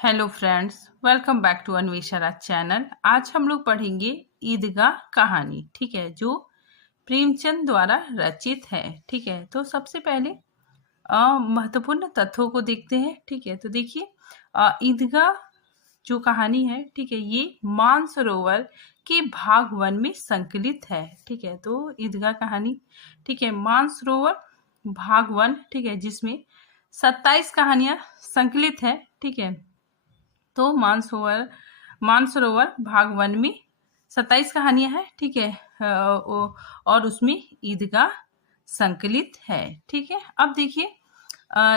Hello friends, welcome back to Anvesha channel. आज हम लोग पढ़ेंगे ईदगाह कहानी, ठीक है, जो प्रेमचंद द्वारा रचित है। ठीक है, तो सबसे पहले महत्वपूर्ण तथ्यों को देखते हैं। ठीक है, तो देखिए ईदगाह जो कहानी है, ठीक है, ये मानसरोवर के भाग 1 में संकलित है। ठीक है, तो ईदगाह कहानी, ठीक है, मानसरोवर भाग 1, ठीक है, जिसमें 27 कहानियां संकलित है। ठीक है, तो मानसरोवर भाग 1 में 27 कहानियां हैं। ठीक है, और उसमें ईदगाह संकलित है। ठीक है, अब देखिए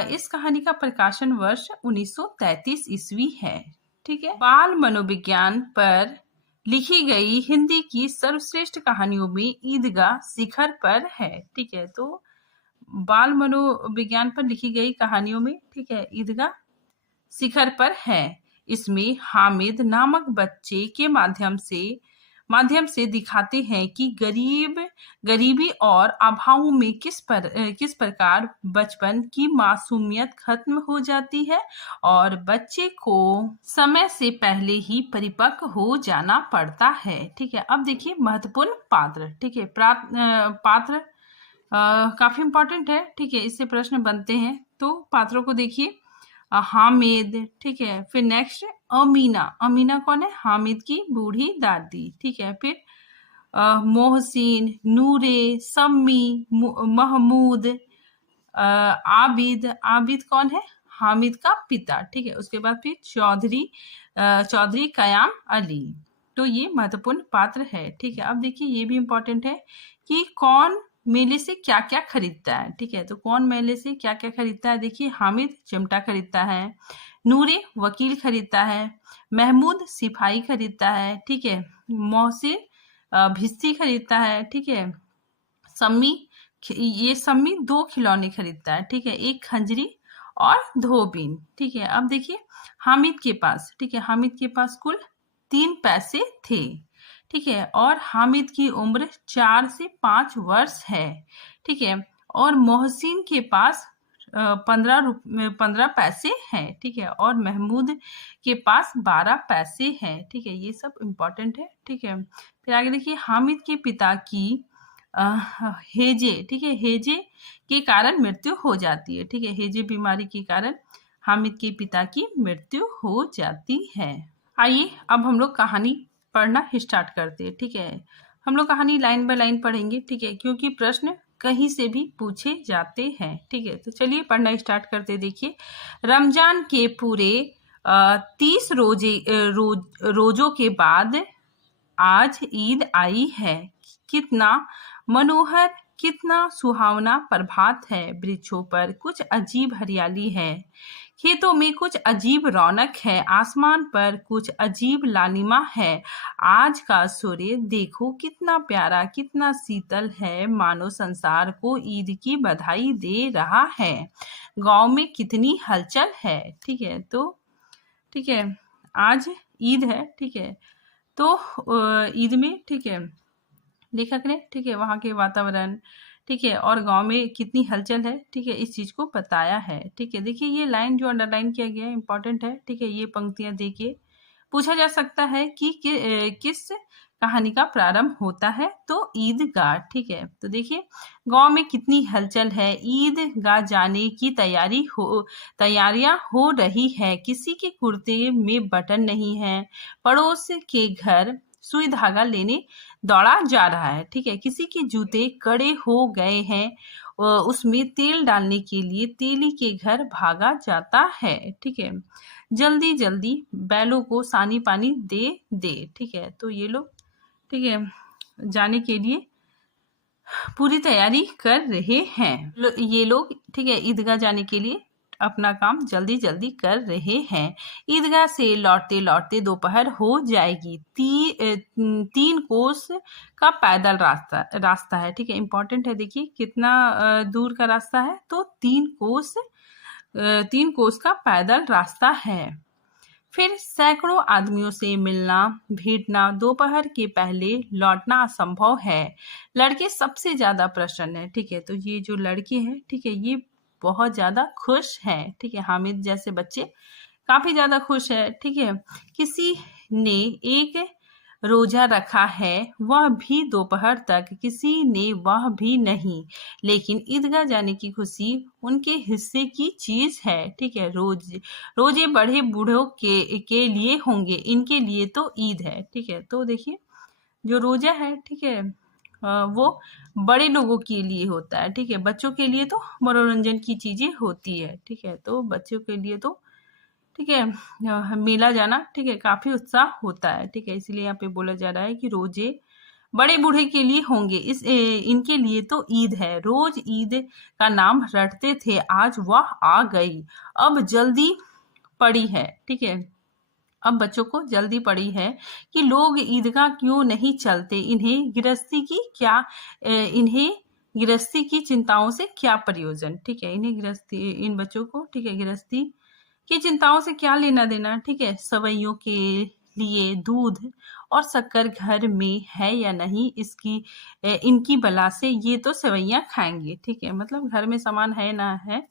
इस कहानी का प्रकाशन वर्ष 1933 ईस्वी है। ठीक है, बाल मनोविज्ञान पर लिखी गई हिंदी की सर्वश्रेष्ठ कहानियों में ईदगाह शिखर पर है। ठीक है, तो बाल मनोविज्ञान पर लिखी गई कहानियों में, ठीक है, ईदगाह शिखर पर है। इसमें हामिद नामक बच्चे के माध्यम से दिखाते हैं कि गरीबी और अभावों में किस प्रकार बचपन की मासूमियत खत्म हो जाती है और बच्चे को समय से पहले ही परिपक्व हो जाना पड़ता है। ठीक है, अब देखिए महत्वपूर्ण पात्र। ठीक है, पात्र काफी इंपॉर्टेंट है। ठीक है, इससे प्रश्न बनते हैं, तो पात्रों को देखिए। हामिद, ठीक है, फिर नेक्स्ट अमीना कौन है? हामिद की बूढ़ी दादी। ठीक है, फिर मोहसिन, नूरे, सम्मी, महमूद, आबिद कौन है? हामिद का पिता। ठीक है, उसके बाद फिर चौधरी कयाम अली। तो ये महत्वपूर्ण पात्र है। ठीक है, अब देखिए ये भी इम्पोर्टेंट है कि कौन मेले से क्या क्या खरीदता है। ठीक है, तो कौन मेले से क्या क्या खरीदता है? देखिए हामिद चिमटा खरीदता है, नूरे वकील खरीदता है, महमूद सिपाही खरीदता है, ठीक है, मोहसिन भिस्ती खरीदता है, ठीक है, सम्मी 2 खिलौने खरीदता है, ठीक है, एक खंजरी और धोबिन। ठीक है, अब देखिए हामिद के पास, ठीक है, हामिद के पास कुल 3 पैसे थे। ठीक है, और हामिद की उम्र 4 से 5 वर्ष है। ठीक है, और मोहसिन के पास 15 पैसे हैं। ठीक है, और महमूद के पास 12 पैसे हैं। ठीक है, ये सब इम्पोर्टेंट है। ठीक है, फिर आगे देखिए हामिद के पिता की हेजे, ठीक है, हेजे के कारण मृत्यु हो जाती है। ठीक है, हेजे बीमारी के कारण हामिद के पिता की मृत्यु हो जाती है। आइए अब हम लोग कहानी पढ़ना स्टार्ट करते हैं। ठीक है, हम लोग कहानी लाइन बाय लाइन पढ़ेंगे। ठीक है, क्योंकि प्रश्न कहीं से भी पूछे जाते हैं। ठीक है, तो चलिए पढ़ना स्टार्ट करते। देखिए, रमजान के पूरे 30 रोजों के बाद आज ईद आई है। कितना मनोहर, कितना सुहावना प्रभात है। वृक्षों पर कुछ अजीब हरियाली है, खेतों में कुछ अजीब रौनक है, आसमान पर कुछ अजीब लालिमा है। आज का सूर्य देखो कितना प्यारा, कितना शीतल है, मानो संसार को ईद की बधाई दे रहा है। गांव में कितनी हलचल है। ठीक है, तो ठीक है, आज ईद है। ठीक है, तो ईद में, ठीक है, लेखक ने, ठीक है, वहाँ के वातावरण, ठीक है, और गांव में कितनी हलचल है, ठीक है, इस चीज को बताया है। ठीक है, देखिए ये लाइन जो अंडरलाइन किया गया है इंपॉर्टेंट है। ठीक है, ये पंक्तियां देखिए, पूछा जा सकता है कि किस कहानी का प्रारंभ होता है, तो ईदगाह। ठीक है, तो देखिए गांव में कितनी हलचल है, ईदगाह जाने की तैयारियां हो रही है। किसी के कुर्ते में बटन नहीं है, पड़ोस के घर सुई धागा लेने दौड़ा जा रहा है। ठीक है, किसी के जूते कड़े हो गए हैं, उसमें तेल डालने के लिए तेली के घर भागा जाता है। ठीक है, जल्दी जल्दी बैलों को सानी पानी दे। ठीक है, तो ये लोग, ठीक है, जाने के लिए पूरी तैयारी कर रहे हैं। ये लोग, ठीक है, ईदगाह जाने के लिए अपना काम जल्दी जल्दी कर रहे हैं। ईदगाह से लौटते लौटते दोपहर हो जाएगी। 3 कोस का पैदल रास्ता है। ठीक है, इंपॉर्टेंट है। देखिए कितना दूर का रास्ता है, तो 3 कोस का पैदल रास्ता है। फिर सैकड़ों आदमियों से मिलना भेंटना, दोपहर के पहले लौटना असंभव है। लड़के सबसे ज्यादा प्रसन्न है। ठीक है, तो ये जो लड़के हैं, ठीक है, ये बहुत ज्यादा खुश हैं। ठीक है, हामिद जैसे बच्चे काफी ज्यादा खुश है, ठीक है। किसी ने एक रोजा रखा है, वह भी दोपहर तक, किसी ने वह भी नहीं, लेकिन ईदगाह जाने की खुशी उनके हिस्से की चीज है, ठीक है। रोजे बड़े बूढ़ों के लिए होंगे, इनके लिए तो ईद है, ठीक है। तो देखिए जो रोजा है, ठीक है, वो बड़े लोगों के लिए होता है, ठीक है। बच्चों के लिए तो मनोरंजन की चीजें होती है, ठीक है। तो बच्चों के लिए तो, ठीक है, मेला जाना, ठीक है, काफी उत्साह होता है, ठीक है। इसलिए यहाँ पे बोला जा रहा है कि रोजे बड़े बूढ़े के लिए होंगे, इनके लिए तो ईद है। रोज ईद का नाम रटते थे, आज वह आ गई, अब जल्दी पड़ी है, ठीक है। अब बच्चों को जल्दी पड़ी है कि लोग ईदगाह क्यों नहीं चलते, इन्हें गृहस्थी की चिंताओं से क्या प्रयोजन, ठीक है। इन बच्चों को, ठीक है, गृहस्थी की चिंताओं से क्या लेना देना, ठीक है। सवैयों के लिए दूध और शक्कर घर में है या नहीं, इनकी बला से ये तो सेवैयां खाएंगे, ठीक है। मतलब घर में सामान है ना है,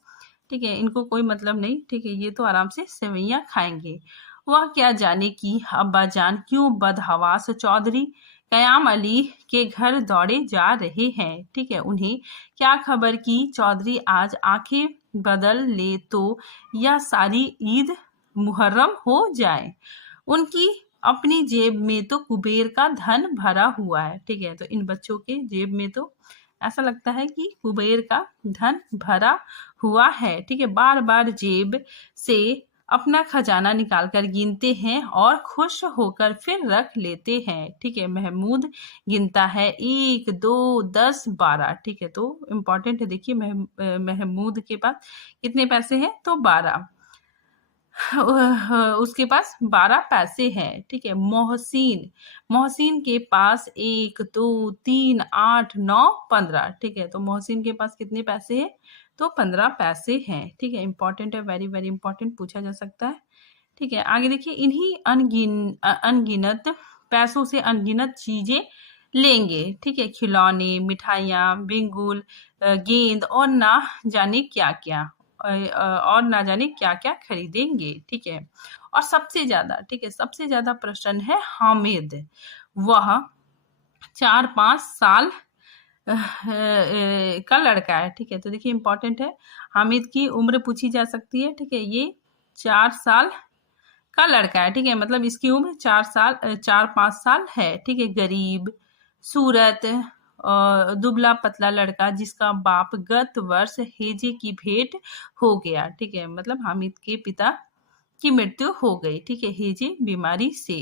ठीक है, इनको कोई मतलब नहीं, ठीक है, ये तो आराम से सेवैयां खाएंगे। वह क्या जाने कि अब्बा जान क्यों बदहवास चौधरी कयाम अली के घर दौड़े जा रहे हैं, ठीक है। उन्हें क्या खबर कि चौधरी आज आंखें बदल ले तो यह सारी ईद मुहर्रम हो जाए। उनकी अपनी जेब में तो कुबेर का धन भरा हुआ है, ठीक है। तो इन बच्चों के जेब में तो ऐसा लगता है कि कुबेर का धन भरा हुआ है, ठीक है। बार बार जेब से अपना खजाना निकाल कर गिनते हैं और खुश होकर फिर रख लेते हैं, ठीक है। महमूद गिनता है 1 2 10 12, ठीक है। तो इम्पोर्टेंट है, देखिए महमूद के पास कितने पैसे हैं, तो 12, उसके पास 12 पैसे हैं, ठीक है। मोहसिन के पास 1 2 3 8 9 15, ठीक है। तो मोहसिन के पास कितने पैसे हैं, तो 15 पैसे हैं, ठीक है। इंपॉर्टेंट है, वेरी वेरी इंपॉर्टेंट, पूछा जा सकता है, ठीक है। आगे देखिए, इन्हीं अनगिनत पैसों से अनगिनत चीजें लेंगे, ठीक है। खिलौने, मिठाइयाँ, बिंगुल, गेंद और ना जाने क्या क्या, खरीदेंगे, ठीक है। और सबसे ज्यादा, ठीक है, सबसे ज्यादा प्रश्न है हामिद। वह 4-5 साल का लड़का है, ठीक है। तो देखिए इंपॉर्टेंट है, हामिद की उम्र पूछी जा सकती है, ठीक है। ये 4 साल का लड़का है, ठीक है। मतलब इसकी उम्र 4-5 साल है, ठीक है। गरीब सूरत दुबला पतला लड़का जिसका बाप गत वर्ष हेजे की भेंट हो गया, ठीक है। मतलब हामिद के पिता की मृत्यु हो गई, ठीक है, हेजे बीमारी से।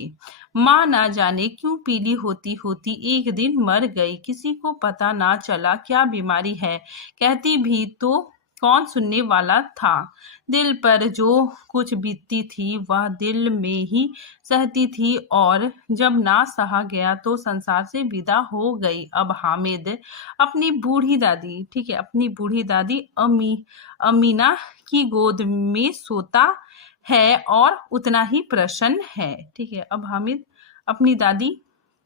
माँ ना जाने क्यों पीली होती होती एक दिन मर गई, किसी को पता ना चला क्या बीमारी है, कहती भी तो कौन सुनने वाला था। दिल पर जो कुछ बीतती थी वह दिल में ही सहती थी, और जब ना सहा गया तो संसार से विदा हो गई। अब हामिद अपनी बूढ़ी दादी, ठीक है, अपनी बूढ़ी दादी अमीना की गोद में सोता है और उतना ही प्रसन्न है, ठीक है। अब हामिद अपनी दादी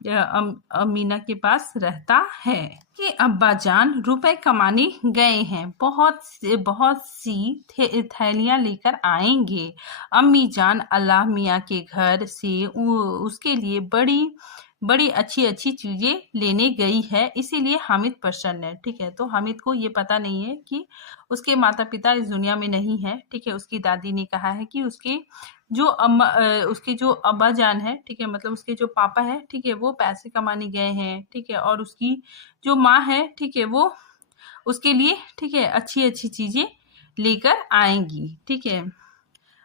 अमीना के पास रहता है कि अब्बा जान रुपए कमाने गए हैं, बहुत सी थैलियां लेकर आएंगे। अम्मी जान अल्लाह मियाँ के घर से उसके लिए बड़ी बड़ी अच्छी अच्छी चीजें लेने गई है, इसीलिए हामिद प्रसन्न है, ठीक है। तो हामिद को ये पता नहीं है कि उसके माता पिता इस दुनिया में नहीं है, ठीक है। उसकी दादी ने कहा है कि उसके जो अब्बा जान है, ठीक है, मतलब उसके जो पापा है, ठीक है, वो पैसे कमाने गए हैं, ठीक है। और उसकी जो माँ है, ठीक है, वो उसके लिए, ठीक है, अच्छी अच्छी चीजें लेकर आएंगी, ठीक है।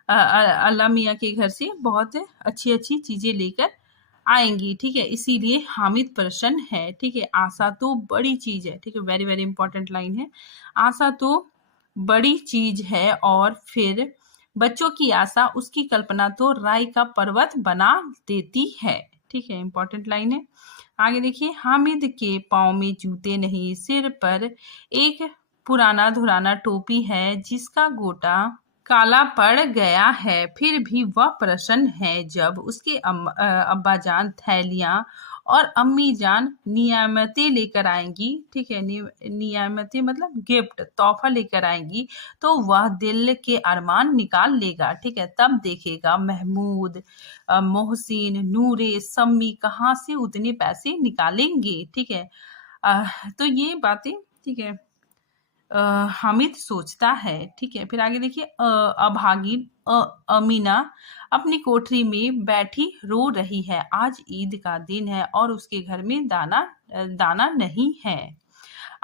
अल्लाह मियाँ के घर से बहुत अच्छी अच्छी चीजें लेकर आएंगी, ठीक है, इसीलिए हामिद प्रसन्न है, ठीक है। आशा तो बड़ी चीज है, ठीक है, वेरी वेरी इंपॉर्टेंट लाइन है। आशा तो बड़ी चीज है और फिर बच्चों की आशा उसकी कल्पना तो राय का पर्वत बना देती है, ठीक है, इंपॉर्टेंट लाइन है। आगे देखिए, हामिद के पाँव में जूते नहीं, सिर पर एक पुराना धुराना टोपी है जिसका गोटा काला पड़ गया है, फिर भी वह प्रसन्न है। जब उसके अब्बाजान थैलियां और अम्मी जान नियामतें लेकर आएंगी, ठीक है, नियामतें मतलब गिफ्ट, तोहफा लेकर आएंगी, तो वह दिल के अरमान निकाल लेगा, ठीक है। तब देखेगा महमूद, मोहसिन, नूरे, सम्मी कहाँ से उतने पैसे निकालेंगे, ठीक है। तो ये बातें, ठीक है, हामिद सोचता है, ठीक है। फिर आगे देखिए, अभागिन अमीना अपनी कोठरी में बैठी रो रही है। आज ईद का दिन है और उसके घर में दाना नहीं है।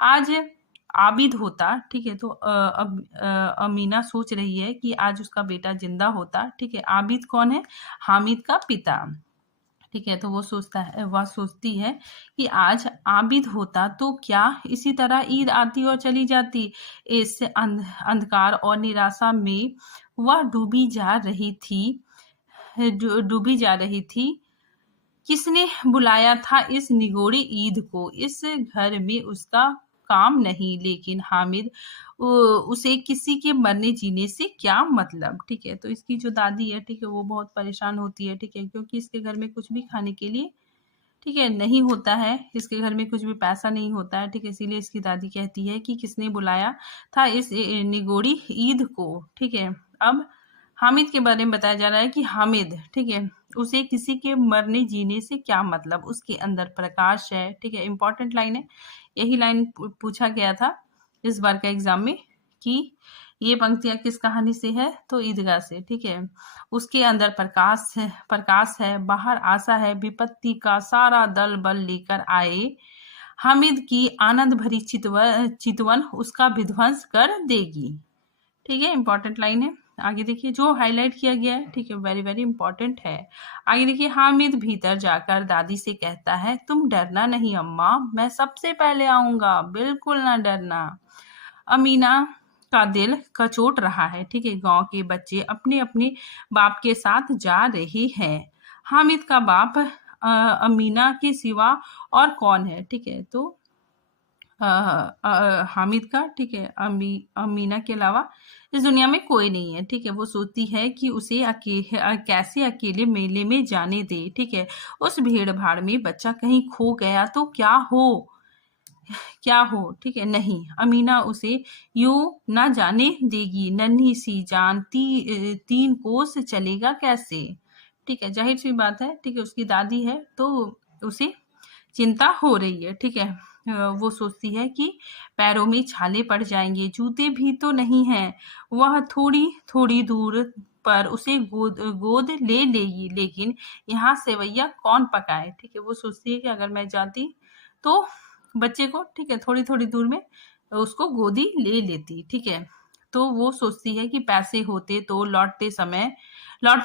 आज आबिद होता, ठीक है, तो अब अमीना सोच रही है कि आज उसका बेटा जिंदा होता, ठीक है। आबिद कौन है? हामिद का पिता, ठीक है। तो वह सोचती है कि आज आबिद होता तो क्या इसी तरह ईद आती और चली जाती। इस अंधकार और निराशा में वह डूबी जा रही थी। किसने बुलाया था इस निगोड़ी ईद को? इस घर में उसका काम नहीं, लेकिन हामिद उसे किसी के मरने जीने से क्या मतलब, ठीक है। तो इसकी जो दादी है, ठीक है, वो बहुत परेशान होती है, ठीक है, क्योंकि इसके घर में कुछ भी खाने के लिए, ठीक है, नहीं होता है, इसके घर में कुछ भी पैसा नहीं होता है, ठीक है। इसीलिए इसकी दादी कहती है कि किसने बुलाया था इस निगोड़ी ईद को, ठीक है। अब हामिद के बारे में बताया जा रहा है कि हामिद, ठीक है, उसे किसी के मरने जीने से क्या मतलब, उसके अंदर प्रकाश है, ठीक है। इंपॉर्टेंट लाइन है, यही लाइन पूछा गया था इस बार का एग्जाम में कि ये पंक्तियां किस कहानी से है, तो ईदगाह से, ठीक है। उसके अंदर प्रकाश है, बाहर आशा है, विपत्ति का सारा दल बल लेकर आए हामिद की आनंद भरी चितवन उसका विध्वंस कर देगी, ठीक है। इंपॉर्टेंट लाइन है। आगे देखिए, जो हाईलाइट किया गया है, ठीक है, वेरी वेरी इंपॉर्टेंट है। आगे देखिए, हामिद भीतर जाकर दादी से कहता है, तुम डरना नहीं अम्मा, मैं सबसे पहले आऊंगा, बिल्कुल ना डरना। अमीना का दिल कचोट रहा है, ठीक है। गांव के बच्चे अपने अपने बाप के साथ जा रहे हैं। हामिद का बाप अमीना के सिवा और कौन है, ठीक है। तो हामिद का, ठीक है, अमीना के अलावा इस दुनिया में कोई नहीं है, ठीक है। वो सोचती है कि उसे कैसे अकेले मेले में जाने दे, ठीक है। उस भीड़ भाड़ में बच्चा कहीं खो गया तो क्या हो, ठीक है। नहीं, अमीना उसे यूं ना जाने देगी। नन्ही सी जान 3 कोस चलेगा कैसे, ठीक है। जाहिर सी बात है, ठीक है, उसकी दादी है तो उसे चिंता हो रही है, ठीक है। वो सोचती है कि पैरों में छाले पड़ जाएंगे, जूते भी तो नहीं हैं। वह थोड़ी थोड़ी दूर पर उसे गोद ले लेगी, लेकिन यहाँ सेवैया कौन पकाए, ठीक है। वो सोचती है कि अगर मैं जाती तो बच्चे को, ठीक है, थोड़ी थोड़ी दूर में उसको गोदी ले लेती, ठीक है। तो वो सोचती है कि पैसे होते तो लौटते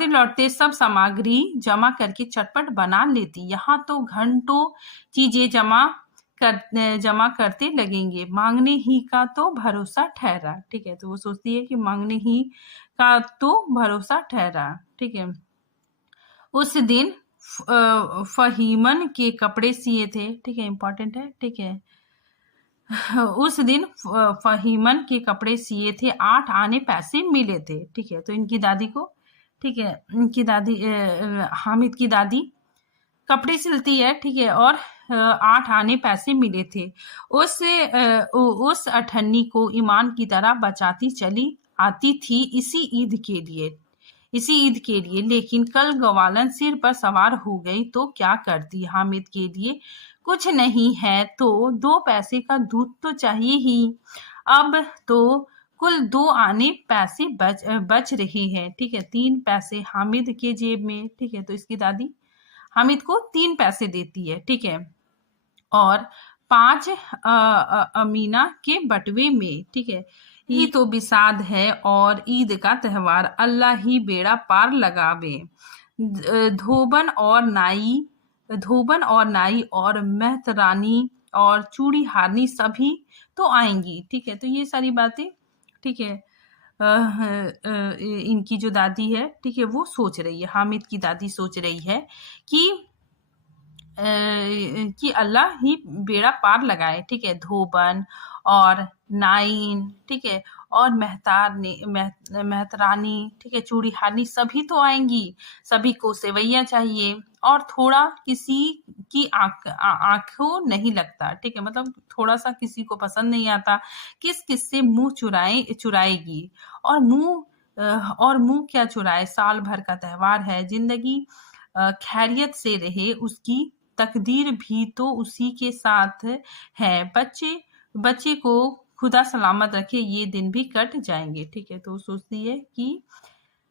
लौटते सब सामग्री जमा करके चटपट बना लेती। यहाँ तो घंटों चीजें जमा करते लगेंगे, मांगने ही का तो भरोसा ठहरा, ठीक है। तो वो सोचती है कि मांगने ही का तो भरोसा ठहरा, ठीक है। उस दिन फहीमन के कपड़े सिए थे, ठीक है, इंपॉर्टेंट है, ठीक है। उस दिन फहीमन के कपड़े सिए थे, 8 आने पैसे मिले थे, ठीक है। तो इनकी दादी को, ठीक है, इनकी दादी हामिद की दादी कपड़े सिलती है, ठीक है, और 8 आने पैसे मिले थे। उस अठन्नी को ईमान की तरह बचाती चली आती थी इसी ईद के लिए, लेकिन कल गवालन सिर पर सवार हो गई तो क्या करती। हामिद के लिए कुछ नहीं है तो 2 पैसे का दूध तो चाहिए ही। अब तो कुल 2 आने पैसे बच रहे हैं, ठीक है। 3 पैसे हामिद के जेब में, ठीक है। तो इसकी दादी हामिद को 3 पैसे देती है, ठीक है, और 5 अमीना के बटवे में, ठीक है। ये तो बिसाद है और ईद का त्योहार, अल्लाह ही बेड़ा पार लगावे। धोबन और नाई और मेहतरानी और चूड़ी हारनी सभी तो आएंगी, ठीक है। तो ये सारी बातें, ठीक है, इनकी जो दादी है, ठीक है, वो सोच रही है, हामिद की दादी सोच रही है कि अल्लाह ही बेड़ा पार लगाए, ठीक है। धोबन और नाइन, ठीक है, और मेहतरानी, ठीक है, चूड़ी हारनी सभी तो आएंगी, सभी को सेवैया चाहिए और थोड़ा किसी की आंखों नहीं लगता, ठीक है, मतलब थोड़ा सा किसी को पसंद नहीं आता, किस किस से मुंह चुराएगी, और मुंह क्या चुराए, साल भर का त्योहार है, जिंदगी खैरियत से रहे, उसकी तकदीर भी तो उसी के साथ है, बच्चे बच्चे को खुदा सलामत रखे, ये दिन भी कट जाएंगे, ठीक है। तो सोचती है कि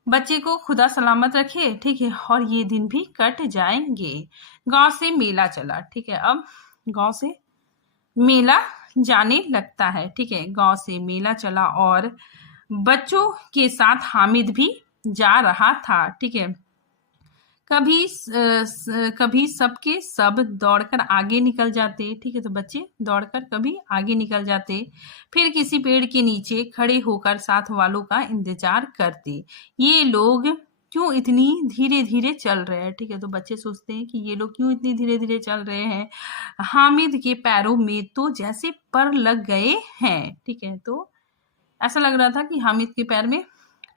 बच्चे को खुदा सलामत रखे, ठीक है, और ये दिन भी कट जाएंगे। गांव से मेला चला, ठीक है, अब गांव से मेला जाने लगता है, ठीक है, गांव से मेला चला और बच्चों के साथ हामिद भी जा रहा था, ठीक है। कभी सबके सब दौड़कर आगे निकल जाते, ठीक है, तो बच्चे दौड़कर कभी आगे निकल जाते, फिर किसी पेड़ के नीचे खड़े होकर साथ वालों का इंतजार करते, ये लोग क्यों इतनी धीरे धीरे चल रहे हैं, ठीक है, तो बच्चे सोचते हैं कि ये लोग क्यों इतनी धीरे धीरे चल रहे हैं, हामिद के पैरों में तो जैसे पर लग गए हैं, ठीक है, तो ऐसा लग रहा था कि हामिद के पैर में,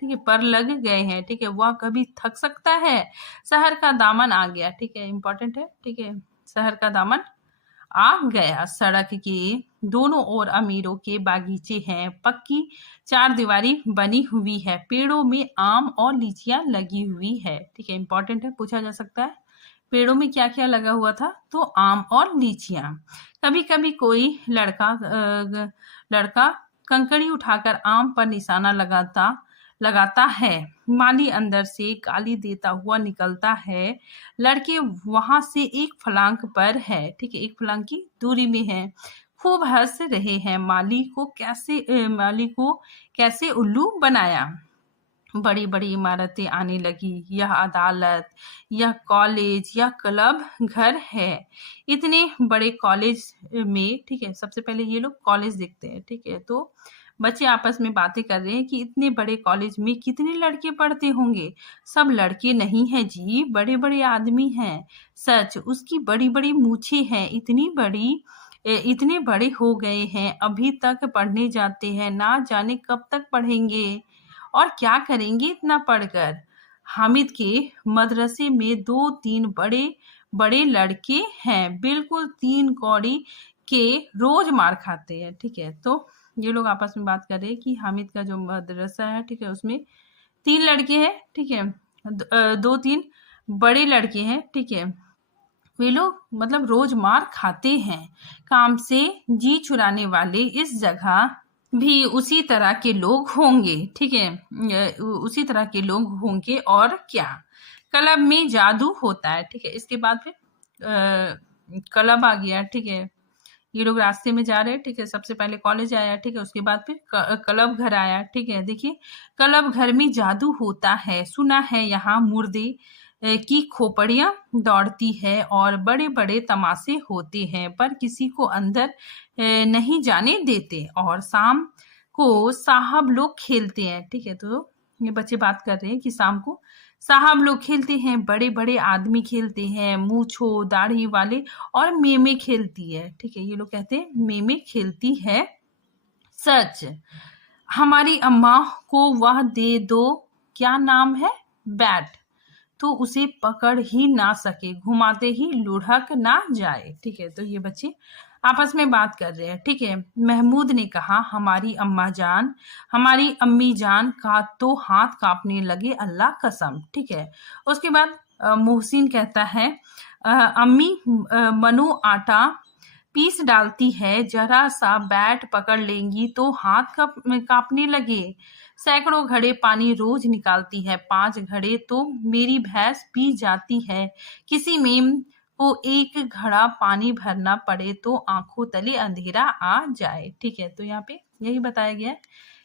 ठीक है, पर लग गए हैं, ठीक है, वह कभी थक सकता है, शहर का दामन आ गया, ठीक है, इंपॉर्टेंट है, ठीक है, शहर का दामन आ गया, सड़क के दोनों ओर अमीरों के बागीचे हैं, पक्की चार दीवारी बनी हुई है, पेड़ों में आम और लीचियां लगी हुई है, ठीक है, इंपॉर्टेंट है, पूछा जा सकता है पेड़ों में क्या क्या लगा हुआ था, तो आम और लीचियां। कभी कभी कोई लड़का कंकड़ी उठाकर आम पर निशाना लगाता है, माली अंदर से गाली देता हुआ निकलता है, लड़के वहां से एक फलांग पर है, ठीक है, एक फलांग की दूरी में है, खूब हंस रहे हैं, माली को कैसे उल्लू बनाया, बड़ी बड़ी इमारतें आने लगी, यह अदालत, यह कॉलेज, यह क्लब घर है, इतने बड़े कॉलेज में, ठीक है, सबसे पहले ये लोग कॉलेज देखते हैं, ठीक है, तो बच्चे आपस में बातें कर रहे हैं कि इतने बड़े कॉलेज में कितने लड़के पढ़ते होंगे, सब लड़के नहीं हैं जी, बड़े बड़े आदमी हैं, सच उसकी बड़ी बड़ी मूछें हैं, इतने बड़े हो गए हैं, अभी तक पढ़ने जाते हैं, ना जाने कब तक पढ़ेंगे और क्या करेंगे इतना पढ़कर। हामिद के मदरसे में 2-3 बड़े बड़े लड़के हैं, बिल्कुल 3 कौड़ी के, रोज मार खाते हैं, ठीक है, तो ये लोग आपस में बात कर रहे हैं कि हामिद का जो मदरसा है, ठीक है, उसमें 3 लड़के हैं, ठीक है, 2-3 बड़े लड़के हैं, ठीक है, वे लोग मतलब रोज मार खाते हैं, काम से जी चुराने वाले इस जगह भी उसी तरह के लोग होंगे, ठीक है, उसी तरह के लोग होंगे, और क्या क्लब में जादू होता है, ठीक है, इसके बाद फिर क्लब आ गया, ठीक है, ये लोग रास्ते में जा रहे हैं, ठीक है, सबसे पहले कॉलेज आया, ठीक है, उसके बाद फिर क्लब घर आया, ठीक है, देखिए क्लब घर में जादू होता है, सुना है यहाँ मुर्दे की खोपड़ियां दौड़ती है और बड़े बड़े तमाशे होते हैं, पर किसी को अंदर नहीं जाने देते, और शाम को साहब लोग खेलते हैं, ठीक है, तो ये बच्चे बात कर रहे हैं कि शाम को साहब लोग खेलते हैं, बड़े बड़े आदमी खेलते हैं, मूछो दाढ़ी वाले, और मेमे खेलती है, ठीक है, ये लोग कहते हैं मेमे खेलती है, सच हमारी अम्मा को वह दे दो, क्या नाम है, बैट, तो उसे पकड़ ही ना सके, घुमाते ही लुढ़क ना जाए, ठीक है, तो ये बच्चे आपस में बात कर रहे हैं, ठीक है। महमूद ने कहा हमारी अम्मी जान का तो हाथ कांपने लगे, अल्लाह कसम, ठीक है। उसके बाद मोहसिन कहता है अम्मी मनु आटा पीस डालती है, जरा सा बैट पकड़ लेंगी तो हाथ कांपने लगे, सैकड़ों घड़े पानी रोज निकालती है, 5 घड़े तो मेरी भैंस पी जाती है, किसी मेम को एक घड़ा पानी भरना पड़े तो आंखों तले अंधेरा आ जाए, ठीक है, तो यहाँ पे यही बताया गया है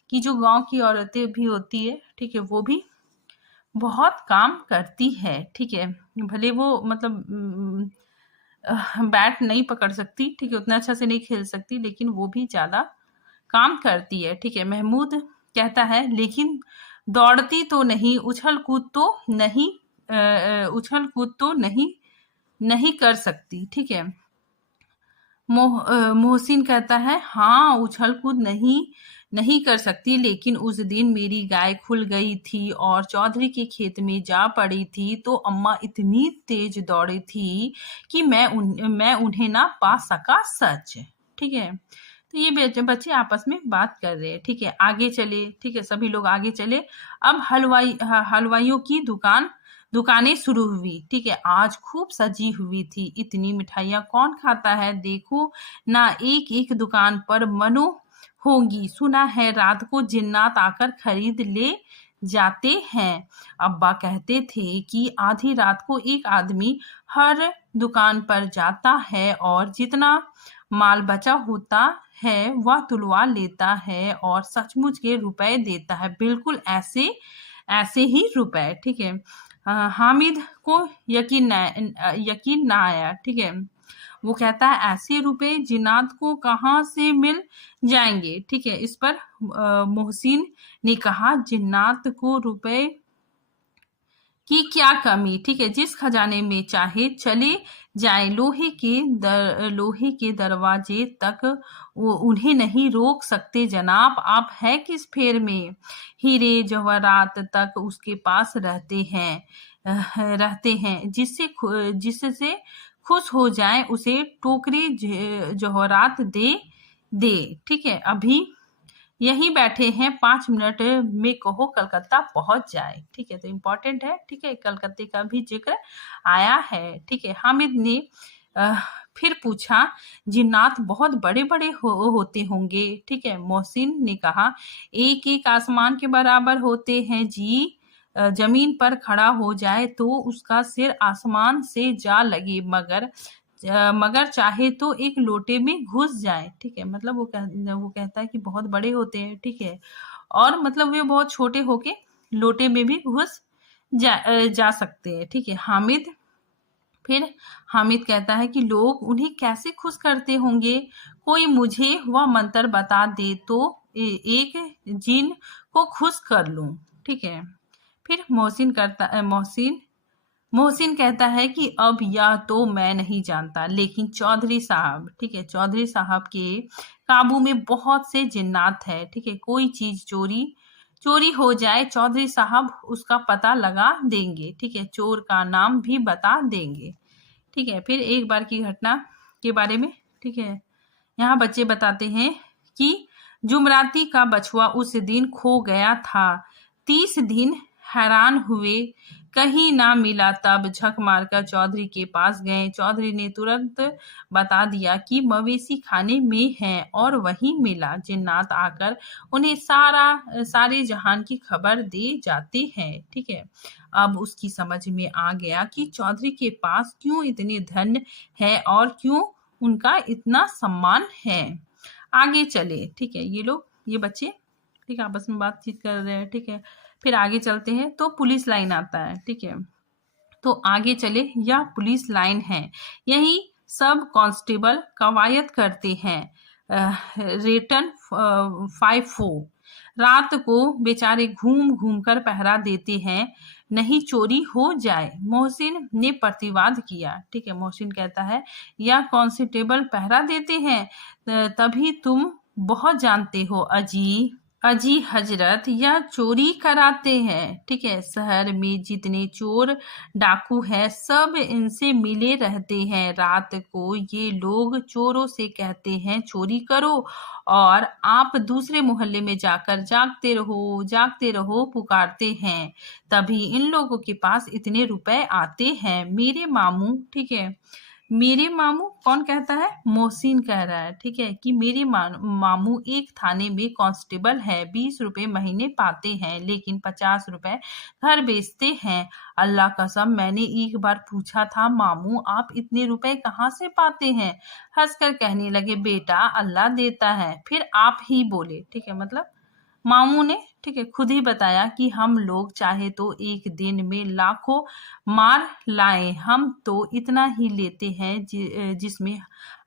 कि जो गांव की औरतें भी होती है, ठीक है, वो भी बहुत काम करती है, ठीक है, भले वो मतलब बैट नहीं पकड़ सकती, ठीक है, उतना अच्छा से नहीं खेल सकती, लेकिन वो भी ज्यादा काम करती है, ठीक है। महमूद कहता है लेकिन दौड़ती तो नहीं, उछल कूद तो नहीं कर सकती, ठीक है, मोहसिन कहता है, हाँ उछल कूद नहीं नहीं कर सकती, लेकिन उस दिन मेरी गाय खुल गई थी और चौधरी के खेत में जा पड़ी थी, तो अम्मा इतनी तेज दौड़ी थी कि मैं उन्हें ना पा सका सच। ठीक है, तो ये बच्चे आपस में बात कर रहे हैं। ठीक है, आगे चले। ठीक है, सभी लोग आगे चले। अब हलवाइयों की दुकानें शुरू हुई। ठीक है, आज खूब सजी हुई थी। इतनी मिठाइयाँ कौन खाता है, देखो ना, एक एक दुकान पर मनो होंगी। सुना है रात को जिन्नात आकर खरीद ले जाते हैं। अब्बा कहते थे कि आधी रात को एक आदमी हर दुकान पर जाता है और जितना माल बचा होता है वह तुलवा लेता है और सचमुच के रुपए देता है। बिल्कुल ऐसे ऐसे ही रुपए। ठीक है, हामिद को यकीन ना आया। ठीक है, वो कहता है ऐसे रुपए जिन्नात को कहाँ से मिल जाएंगे। ठीक है, इस पर मोहसिन ने कहा, जिन्नात को रुपए की क्या कमी। ठीक है, जिस खजाने में चाहे चले जाए, लोहे के दरवाजे तक वो उन्हें नहीं रोक सकते जनाब। आप है किस फेर में, हीरे जवाहरात तक उसके पास रहते हैं। जिससे खुश हो जाए उसे टोकरी जवाहरात दे। ठीक है, अभी यहीं बैठे हैं, 5 मिनट में कहो कलकत्ता पहुंच जाए। ठीक है, तो इम्पोर्टेंट है। ठीक है, कलकत्ते का भी जिक्र आया है। ठीक है, हामिद ने फिर पूछा, जिन्नात बहुत बड़े बड़े होते होंगे। ठीक है, मोहसिन ने कहा, एक एक आसमान के बराबर होते हैं जी। जमीन पर खड़ा हो जाए तो उसका सिर आसमान से जा लगे, मगर चाहे तो एक लोटे में घुस जाए। ठीक है, मतलब वो कहता है कि बहुत बड़े होते हैं। ठीक है, और मतलब वे बहुत छोटे होके लोटे में भी घुस जा सकते हैं। ठीक है, हामिद कहता है कि लोग उन्हें कैसे खुश करते होंगे, कोई मुझे वह मंत्र बता दे तो एक जिन को खुश कर लूं। ठीक है, फिर मोहसिन कहता है कि अब यह तो मैं नहीं जानता, लेकिन चौधरी साहब, ठीक है, चौधरी साहब के काबू में बहुत से जिन्नात है। ठीक है, कोई चीज चोरी हो जाए, चौधरी साहब उसका पता लगा देंगे। ठीक है, चोर का नाम भी बता देंगे। ठीक है, फिर एक बार की घटना के बारे में। ठीक है, यहाँ बच्चे बताते हैं कि जुमराती का बछुआ उस दिन खो गया था। 30 दिन हैरान हुए, कहीं ना मिला। तब झक मारकर चौधरी के पास गए। चौधरी ने तुरंत बता दिया कि मवेशी खाने में है, और वहीं मिला। जिन्नात आकर उन्हें सारे जहान की खबर दे जाते हैं। ठीक है, अब उसकी समझ में आ गया कि चौधरी के पास क्यों इतने धन है और क्यों उनका इतना सम्मान है। आगे चले। ठीक है, ये बच्चे ठीक है आपस में बातचीत कर रहे हैं। ठीक है, फिर आगे चलते हैं तो पुलिस लाइन आता है। ठीक है, तो आगे चले, यह पुलिस लाइन है, यही सब कांस्टेबल कवायद करते हैं। रेटन 5-4 रात को बेचारे घूम घूम कर पहरा देते हैं, नहीं चोरी हो जाए। मोहसिन ने प्रतिवाद किया। ठीक है, मोहसिन कहता है, यह कांस्टेबल पहरा देते हैं, तभी तुम बहुत जानते हो अजी हजरत, यह चोरी कराते हैं। ठीक है, शहर में जितने चोर डाकू हैं सब इनसे मिले रहते हैं। रात को ये लोग चोरों से कहते हैं चोरी करो, और आप दूसरे मोहल्ले में जाकर जागते रहो पुकारते हैं, तभी इन लोगों के पास इतने रुपए आते हैं। मेरे मामू, ठीक है, मेरे मामू कौन कहता है, मोहसिन कह रहा है। ठीक है, कि मेरे मामू एक थाने में कांस्टेबल है, 20 रुपए महीने पाते हैं, लेकिन 50 रुपए घर बेचते हैं। अल्लाह कसम, मैंने एक बार पूछा था, मामू आप इतने रुपए कहाँ से पाते हैं? हंसकर कहने लगे, बेटा अल्लाह देता है। फिर आप ही बोले। ठीक है, मतलब मामू ने, ठीक है, खुद ही बताया कि हम लोग चाहे तो एक दिन में लाखों मार लाएं, हम तो इतना ही लेते हैं जिसमें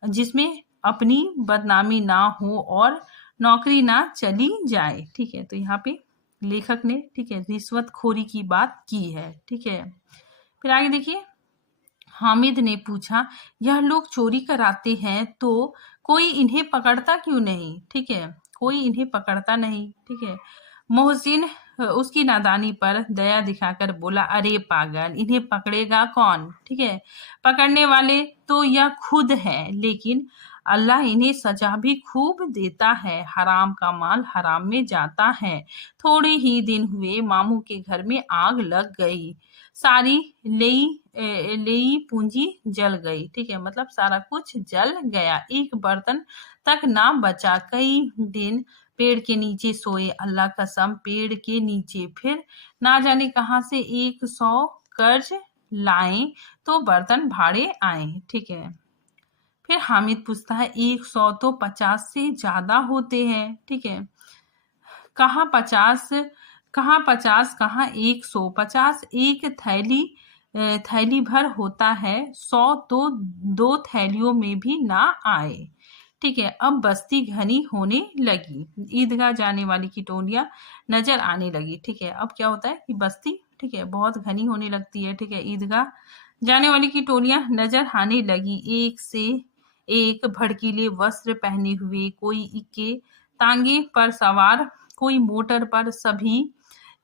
जिसमें अपनी बदनामी ना हो और नौकरी ना चली जाए। ठीक है, तो यहाँ पे लेखक ने, ठीक है, रिश्वतखोरी की बात की है। ठीक है, फिर आगे देखिए, हामिद ने पूछा, यह लोग चोरी कराते हैं तो कोई इन्हें पकड़ता क्यों नहीं? ठीक है, कोई इन्हें पकड़ता नहीं। ठीक है, मोहसिन उसकी नादानी पर दया दिखाकर बोला, अरे पागल, इन्हें पकड़ेगा कौन? ठीक है, पकड़ने वाले तो यह खुद है, लेकिन अल्लाह इन्हें सजा भी खूब देता है। हराम का माल हराम में जाता है। थोड़े ही दिन हुए मामू के घर में आग लग गई। सारी लेई लेई पूंजी जल गई। ठीक है, मतलब सारा कुछ जल गया, एक बर्तन तक ना बचा। कई दिन पेड़ के नीचे सोए, अल्लाह कसम पेड़ के नीचे। फिर ना जाने कहां से 100 कर्ज लाए तो बर्तन भाड़े आए। ठीक है, फिर हामिद पूछता है, 100 तो 50 से ज्यादा होते हैं। ठीक है, कहाँ 50, कहाँ 50, कहाँ 100? 50 एक थैली भर होता है, 100 तो 2 थैलियों में भी ना आए। ठीक है, अब बस्ती घनी होने लगी, ईदगाह जाने वाली की टोलियां नजर आने लगी। ठीक है, अब क्या होता है कि बस्ती, ठीक है, बहुत घनी होने लगती है। ठीक है, ईदगाह जाने वाली की टोलियां नजर आने लगी, एक से एक भड़कीले वस्त्र पहने हुए, कोई इक्के तांगे पर सवार, कोई मोटर पर।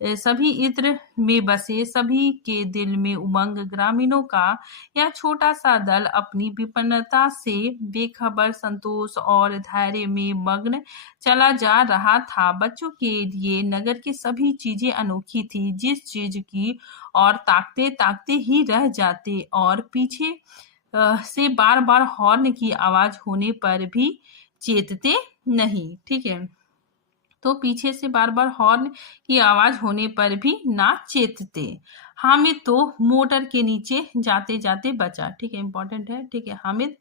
सभी इत्र में बसे, सभी के दिल में उमंग। ग्रामीणों का यह छोटा सा दल अपनी विपन्नता से बेखबर, संतोष और धैर्य में मग्न चला जा रहा था। बच्चों के लिए नगर की सभी चीजें अनोखी थी, जिस चीज की और ताकते ताकते ही रह जाते, और पीछे से बार बार हॉर्न की आवाज होने पर भी चेतते नहीं। ठीक है, तो पीछे से बार बार हॉर्न की आवाज होने पर भी ना चेतते। हामिद तो मोटर के नीचे जाते जाते बचा। ठीक है, इंपॉर्टेंट है। ठीक है, हामिद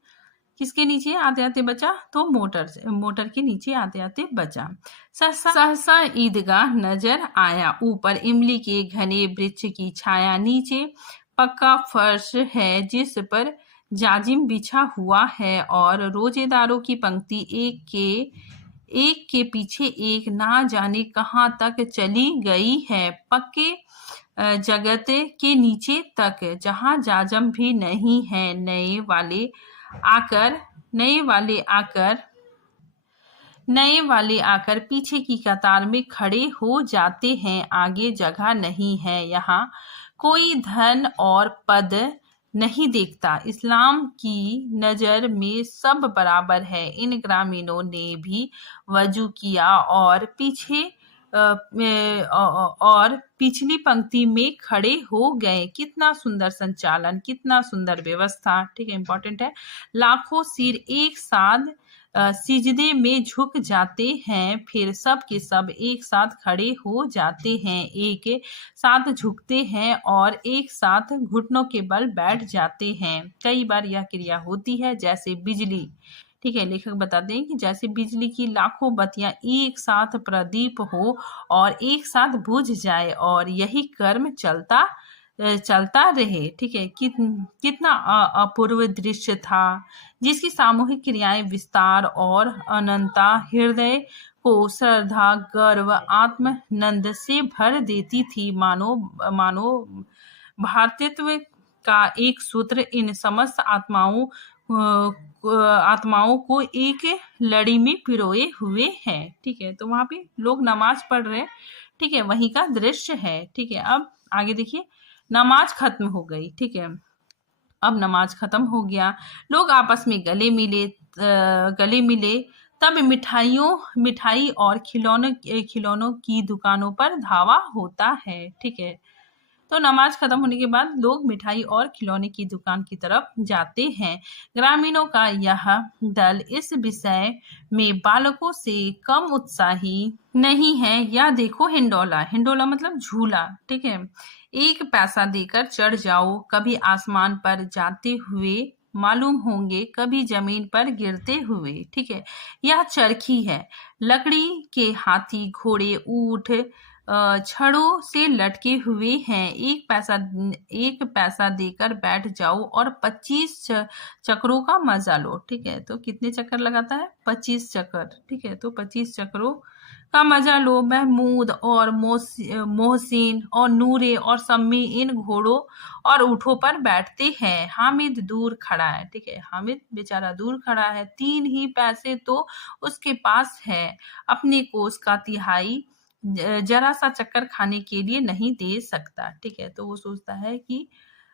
किसके नीचे आते आते बचा? तो मोटर के नीचे आते आते बचा। सहसा ईदगाह नजर आया, ऊपर इमली के घने वृक्ष की छाया, नीचे पक्का फर्श है जिस पर जाजिम बिछा हुआ है, और रोजेदारों की पंक्ति एक के पीछे एक ना जाने कहां तक चली गई है, पक्के जगत के नीचे तक, जहां जाजम भी नहीं है। नए वाले आकर पीछे की कतार में खड़े हो जाते हैं, आगे जगह नहीं है। यहाँ कोई धन और पद नहीं देखता, इस्लाम की नजर में सब बराबर है। इन ग्रामीणों ने भी वजू किया और पिछली पंक्ति में खड़े हो गए। कितना सुंदर संचालन, कितना सुंदर व्यवस्था। ठीक है, इंपॉर्टेंट है। लाखों सिर एक साथ सिजदे में झुक जाते हैं, फिर सब के सब एक साथ खड़े हो जाते हैं, एक साथ झुकते हैं और एक साथ घुटनों के बल बैठ जाते हैं। कई बार यह क्रिया होती है जैसे बिजली। ठीक है, लेखक बताते हैं कि जैसे बिजली की लाखों बत्तियां एक साथ प्रदीप हो और एक साथ बुझ जाए, और यही कर्म चलता रहे। ठीक है, कितना अपूर्व दृश्य था, जिसकी सामूहिक क्रियाएं विस्तार और अनंता हृदय को श्रद्धा, गर्व, आत्मनंद से भर देती थी। मानो भारतत्व का एक सूत्र इन समस्त आत्माओं को एक लड़ी में पिरोए हुए है। ठीक है, तो वहां पे लोग नमाज पढ़ रहे हैं। ठीक है, वहीं का दृश्य है। ठीक है, अब आगे देखिए, नमाज खत्म हो गई। ठीक है, अब नमाज खत्म हो गया, लोग आपस में गले मिले। तब मिठाई और खिलौनों की दुकानों पर धावा होता है। ठीक है, तो नमाज खत्म होने के बाद लोग मिठाई और खिलौने की दुकान की तरफ जाते हैं। ग्रामीणों का यह दल इस विषय में बालकों से कम उत्साही नहीं है। या देखो हिंडोला, हिंडोला मतलब झूला। ठीक है, 1 पैसा देकर चढ़ जाओ, कभी आसमान पर जाते हुए मालूम होंगे, कभी जमीन पर गिरते हुए। ठीक है, यह चरखी है, लकड़ी के हाथी, घोड़े, ऊंट छड़ों से लटके हुए हैं। 1 पैसा देकर बैठ जाओ और 25 चक्रों का मजा लो। ठीक है, तो कितने चक्कर लगाता है? 25 चक्कर। ठीक है, तो 25 चक्रों का मजा लो। महमूद और मोहसिन और नूरे और सम्मी इन घोड़ों और ऊँटों पर बैठते हैं। हामिद दूर खड़ा है, ठीक है, हामिद बेचारा दूर खड़ा है। 3 ही पैसे तो उसके पास है, अपने कोस का तिहाई जरा सा चक्कर खाने के लिए नहीं दे सकता, ठीक है। तो वो सोचता है कि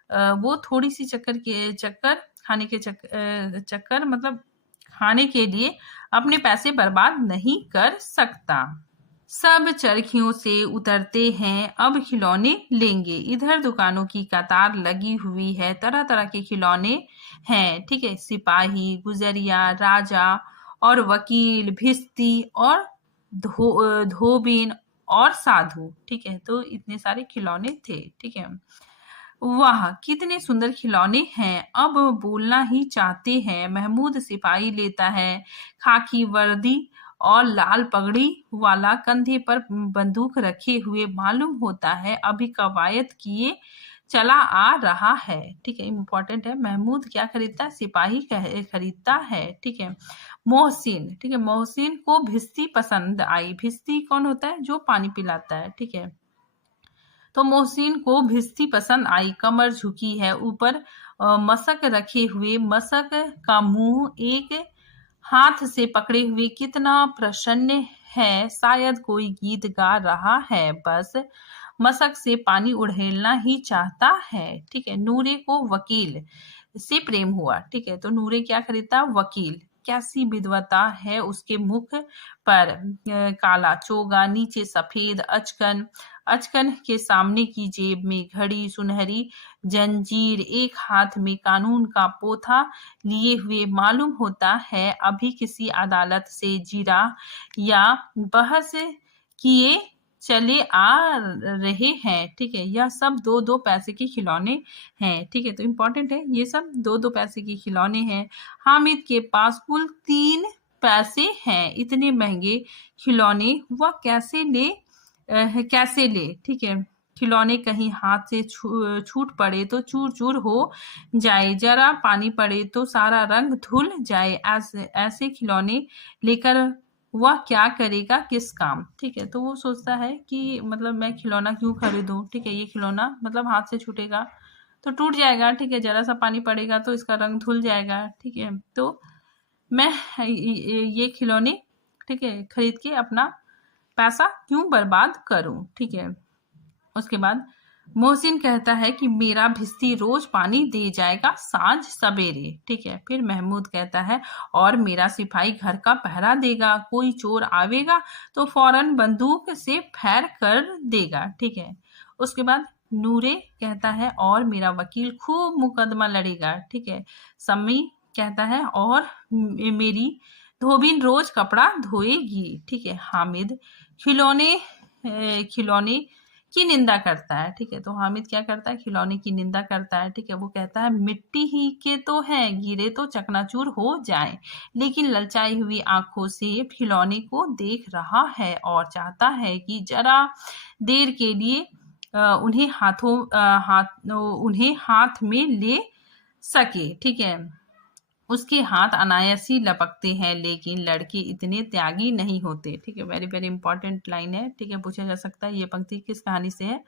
वो थोड़ी सी चक्कर खाने के चक्कर मतलब खाने के लिए अपने पैसे बर्बाद नहीं कर सकता। सब चरखियों से उतरते हैं, अब खिलौने लेंगे। इधर दुकानों की कतार लगी हुई है, तरह तरह के खिलौने हैं, ठीक है। सिपाही, गुजरिया, राजा और वकील, भिस्ती और धोबिन और साधु, ठीक है। तो इतने सारे खिलौने थे, ठीक है। वाह कितने सुंदर खिलौने हैं, अब बोलना ही चाहते हैं। महमूद सिपाही लेता है, खाकी वर्दी और लाल पगड़ी वाला, कंधे पर बंदूक रखे हुए, मालूम होता है अभी कवायद किए चला आ रहा है, ठीक है। इम्पोर्टेंट है, महमूद क्या खरीदता है? सिपाही खरीदता है, ठीक है। मोहसिन, ठीक है, मोहसिन को भिस्ती पसंद आई। भिस्ती कौन होता है? जो पानी पिलाता है, ठीक है। तो मोहसिन को भिस्ती पसंद आई। कमर झुकी है, ऊपर मशक रखे हुए, मशक का मुंह एक हाथ से पकड़े हुए कितना प्रसन्न है, शायद कोई गीत गा रहा है, बस मशक से पानी उड़ेलना ही चाहता है, ठीक है। नूरे को वकील से प्रेम हुआ, ठीक है। तो नूरे क्या खरीदता? वकील। कैसी विद्वता है उसके मुख पर, काला चोगा, नीचे सफेद अचकन, अचकन के सामने की जेब में घड़ी, सुनहरी जंजीर, एक हाथ में कानून का पोथा लिए हुए, मालूम होता है अभी किसी अदालत से जीरा या बहस किए चले आ रहे हैं, ठीक है। यह सब 2-2 पैसे के खिलौने हैं, ठीक है। तो इम्पोर्टेंट है, ये सब 2-2 पैसे के खिलौने हैं। हामिद के पास कुल 3 पैसे हैं। इतने महंगे खिलौने वह कैसे ले, ठीक है। खिलौने कहीं हाथ से छूट पड़े तो चूर चूर हो जाए, जरा पानी पड़े तो सारा रंग धुल जाए। ऐसे खिलौने लेकर वह क्या करेगा, किस काम, ठीक है। तो वो सोचता है कि मतलब मैं खिलौना क्यों खरीदूं, ठीक है। ये खिलौना मतलब हाथ से छूटेगा तो टूट जाएगा, ठीक है। जरा सा पानी पड़ेगा तो इसका रंग धुल जाएगा, ठीक है। तो मैं ये खिलौने, ठीक है, खरीद के अपना पैसा क्यों बर्बाद करूं, ठीक है। उसके बाद मोहसिन कहता है कि मेरा भिस्ती रोज पानी दे जाएगा साँझ सवेरे, ठीक है। फिर महमूद कहता है और मेरा सिपाही घर का पहरा देगा, कोई चोर आवेगा तो फौरन बंदूक से फैर कर देगा, ठीक है। उसके बाद नूरे कहता है और मेरा वकील खूब मुकदमा लड़ेगा, ठीक है। सम्मी कहता है और मेरी धोबिन रोज कपड़ा धोएगी, ठीक है। हामिद खिलौने की निंदा करता है, ठीक है। तो हामिद क्या करता है? खिलौने की निंदा करता है, ठीक है। वो कहता है मिट्टी ही के तो हैं, गिरे तो चकनाचूर हो जाए, लेकिन ललचाई हुई आंखों से खिलौने को देख रहा है और चाहता है कि जरा देर के लिए उन्हें हाथ में ले सके, ठीक है। उसके हाथ अनायास ही लपकते हैं, लेकिन लड़के इतने त्यागी नहीं होते, ठीक है। वेरी वेरी इंपॉर्टेंट लाइन है, ठीक है। पूछा जा सकता है ये पंक्ति किस कहानी से है,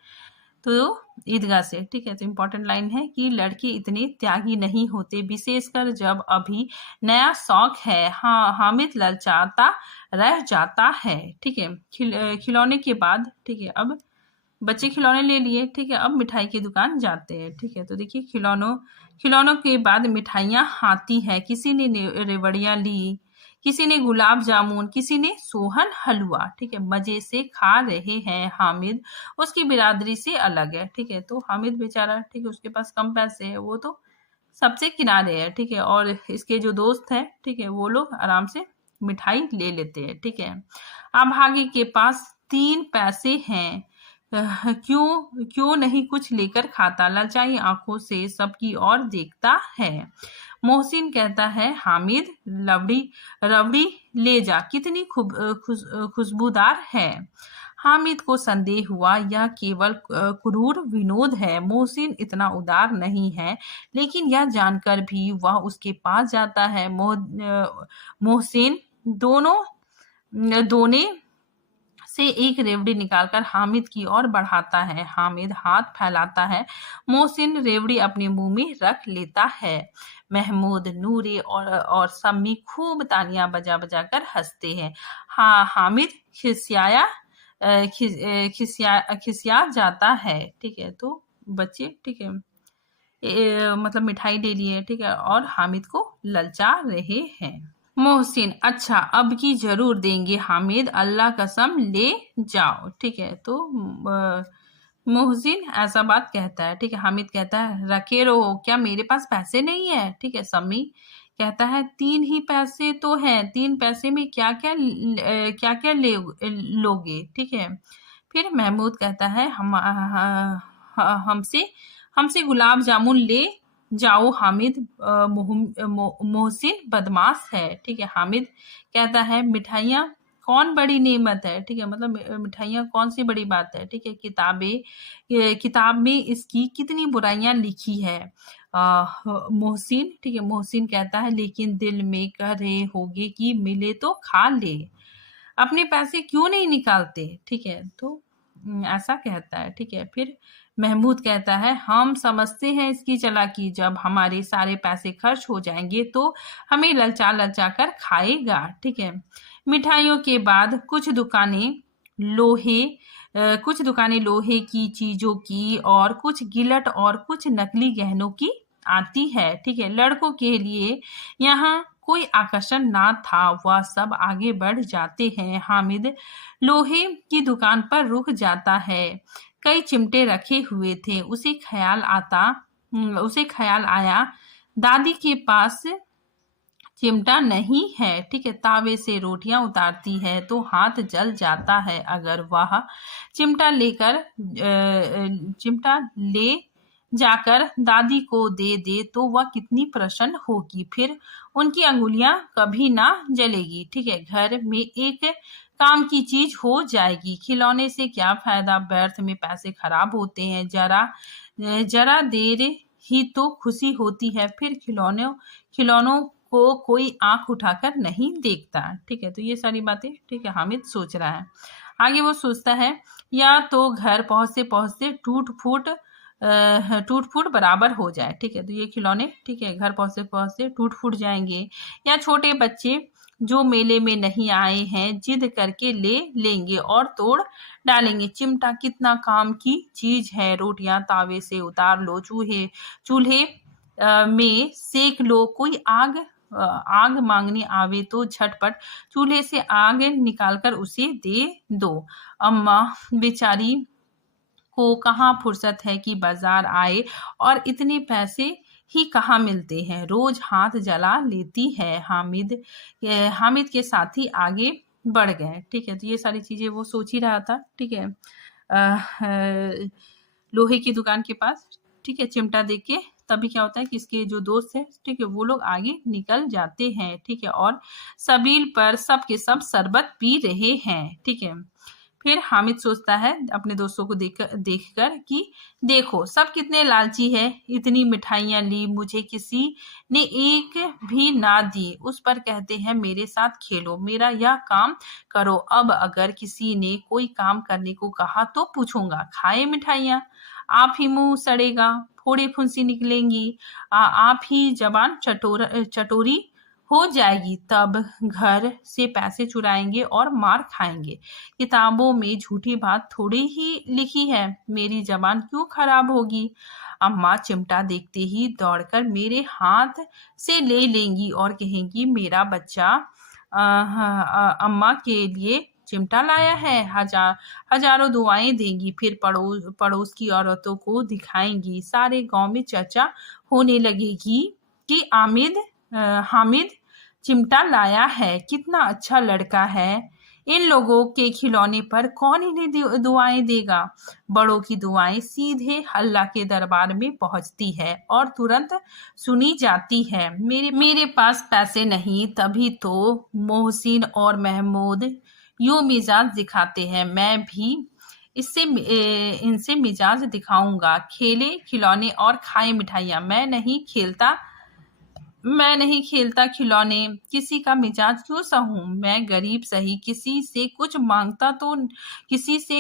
तो ईदगाह से, ठीक है। तो इम्पोर्टेंट लाइन है कि लड़के इतने त्यागी नहीं होते, विशेषकर जब अभी नया शौक है। हाँ, हामिद ललचाता रह जाता है, ठीक है। खिलौने के बाद, ठीक है, अब बच्चे खिलौने ले लिए, ठीक है। अब मिठाई की दुकान जाते हैं, ठीक है। तो देखिए खिलौनों के बाद मिठाइयाँ आती है। किसी ने रेवड़ियाँ ली, किसी ने गुलाब जामुन, किसी ने सोहन हलवा, ठीक है। मजे से खा रहे हैं। हामिद उसकी बिरादरी से अलग है, ठीक है। तो हामिद बेचारा, ठीक है, उसके पास कम पैसे है, वो तो सबसे किनारे है, ठीक है। और इसके जो दोस्त हैं, ठीक है, वो लोग आराम से मिठाई ले लेते हैं, ठीक है। अभागे के पास 3 पैसे हैं, क्यों नहीं कुछ लेकर खाता, ललचाई आंखों से सबकी ओर देखता है। मोहसिन कहता है हामिद रबड़ी ले जा, कितनी खुशबूदार है। हामिद को संदेह हुआ यह केवल क्रूर विनोद है, मोहसिन इतना उदार नहीं है, लेकिन यह जानकर भी वह उसके पास जाता है। मोहसिन दोने से एक रेवड़ी निकालकर हामिद की ओर बढ़ाता है। हामिद हाथ फैलाता है। मोहसिन रेवड़ी अपने मुंह में रख लेता है। महमूद, नूरे और सम्मी खूब तालियां बजा बजा कर हंसते हैं। हाँ, हामिद खिसिया जाता है। ठीक है, तो बच्चे, ठीक है, मतलब मिठाई ले लिए, ठीक है, और हामिद को ललचा रहे हैं। मोहसिन, अच्छा अब की जरूर देंगे हामिद, अल्लाह कसम ले जाओ। ठीक है, तो मोहसिन ऐसा बात कहता है। ठीक है, हामिद कहता है रखे रहो, क्या मेरे पास पैसे नहीं है? ठीक है, समी कहता है 3 ही पैसे तो हैं, 3 पैसे में क्या क्या ले लोगे? ठीक है, फिर महमूद कहता है हमसे हमसे गुलाब जामुन ले जाओ हामिद, मोहसिन बदमाश है। ठीक है, हामिद कहता है मिठाइयाँ कौन बड़ी नेमत है? ठीक है, मतलब मिठाइयाँ कौन सी बड़ी बात है? ठीक है, किताब में इसकी कितनी बुराइयां लिखी है? मोहसिन, ठीक है, मोहसिन कहता है लेकिन दिल में कह रहे होगे कि मिले तो खा ले, अपने पैसे क्यों नहीं निकालते? ठीक है, तो ऐसा कहता है। ठीक है, फिर महमूद कहता है हम समझते हैं इसकी चालाकी, जब हमारे सारे पैसे खर्च हो जाएंगे तो हमें ललचा ललचा कर खाएगा। ठीक है, मिठाइयों के बाद कुछ दुकानें लोहे की चीजों की और कुछ गिलट और कुछ नकली गहनों की आती है। ठीक है, लड़कों के लिए यहाँ कोई आकर्षण ना था, वह सब आगे बढ़ जाते हैं। हामिद लोहे की दुकान पर रुक जाता है। कई चिमटे रखे हुए थे। उसे ख्याल आया दादी के पास चिमटा नहीं है। ठीक है, तावे से रोटियां उतारती है तो हाथ जल जाता है। अगर वह चिमटा ले जाकर दादी को दे दे तो वह कितनी प्रसन्न होगी, फिर उनकी अंगुलियां कभी ना जलेगी। ठीक है, घर में एक काम की चीज हो जाएगी। खिलौने से क्या फायदा, व्यर्थ में पैसे खराब होते हैं। जरा देर ही तो खुशी होती है, फिर खिलौनों को कोई आंख उठाकर नहीं देखता। ठीक है, तो ये सारी बातें, ठीक है, हामिद सोच रहा है। आगे वो सोचता है या तो घर पहुंचते पहुंचते टूट फूट बराबर हो जाए। ठीक है, तो ये खिलौने, ठीक है, घर पहुंचते पहुंचते टूट फूट जाएंगे, या छोटे बच्चे जो मेले में नहीं आए हैं जिद करके ले लेंगे और तोड़ डालेंगे। चिमटा कितना काम की चीज है, रोटियां तावे से उतार लो, चूल्हे में सेक लो, कोई आग मांगने आवे तो झटपट चूल्हे से आग निकालकर उसे दे दो। अम्मा बेचारी को कहाँ फुर्सत है कि बाजार आए, और इतने पैसे ही कहाँ मिलते हैं, रोज हाथ जला लेती है। हामिद के साथी आगे बढ़ गए। ठीक है, तो ये सारी चीजें वो सोच ही रहा था। ठीक है, लोहे की दुकान के पास, ठीक है, चिमटा देख के तभी क्या होता है कि इसके जो दोस्त है, ठीक है, वो लोग आगे निकल जाते हैं। ठीक है, और सबील पर सब के सब शरबत पी रहे हैं। ठीक है, फिर हामिद सोचता है अपने दोस्तों को देखकर कि देखो सब कितने लालची है, इतनी मिठाइयां ली, मुझे किसी ने एक भी ना दी। उस पर कहते हैं मेरे साथ खेलो, मेरा यह काम करो। अब अगर किसी ने कोई काम करने को कहा तो पूछूंगा, खाए मिठाइयां, आप ही मुंह सड़ेगा, फोड़े फुंसी निकलेंगी, आप ही जबान चटोरी हो जाएगी, तब घर से पैसे चुराएंगे और मार खाएंगे। किताबों में झूठी बात थोड़ी ही लिखी है, मेरी जबान क्यों खराब होगी? अम्मा चिमटा देखते ही दौड़कर मेरे हाथ से ले लेंगी और कहेंगी मेरा बच्चा अम्मा के लिए चिमटा लाया है, हजारों दुआएं देंगी, फिर पड़ोस की औरतों को दिखाएंगी, सारे गांव में चर्चा होने लगेगी कि हामिद चिमटा लाया है, कितना अच्छा लड़का है। इन लोगों के खिलौने पर कौन इन्हें दुआएं देगा? बड़ों की दुआएं सीधे अल्लाह के दरबार में पहुंचती है और तुरंत सुनी जाती है। मेरे पास पैसे नहीं, तभी तो मोहसिन और महमूद यूं मिजाज दिखाते हैं, मैं भी इनसे मिजाज दिखाऊंगा। खेले खिलौने और खाए मिठाइयां, मैं नहीं खेलता मैं नहीं खेलता खिलौने, किसी का मिजाज क्यों सहूं, मैं गरीब सही, किसी से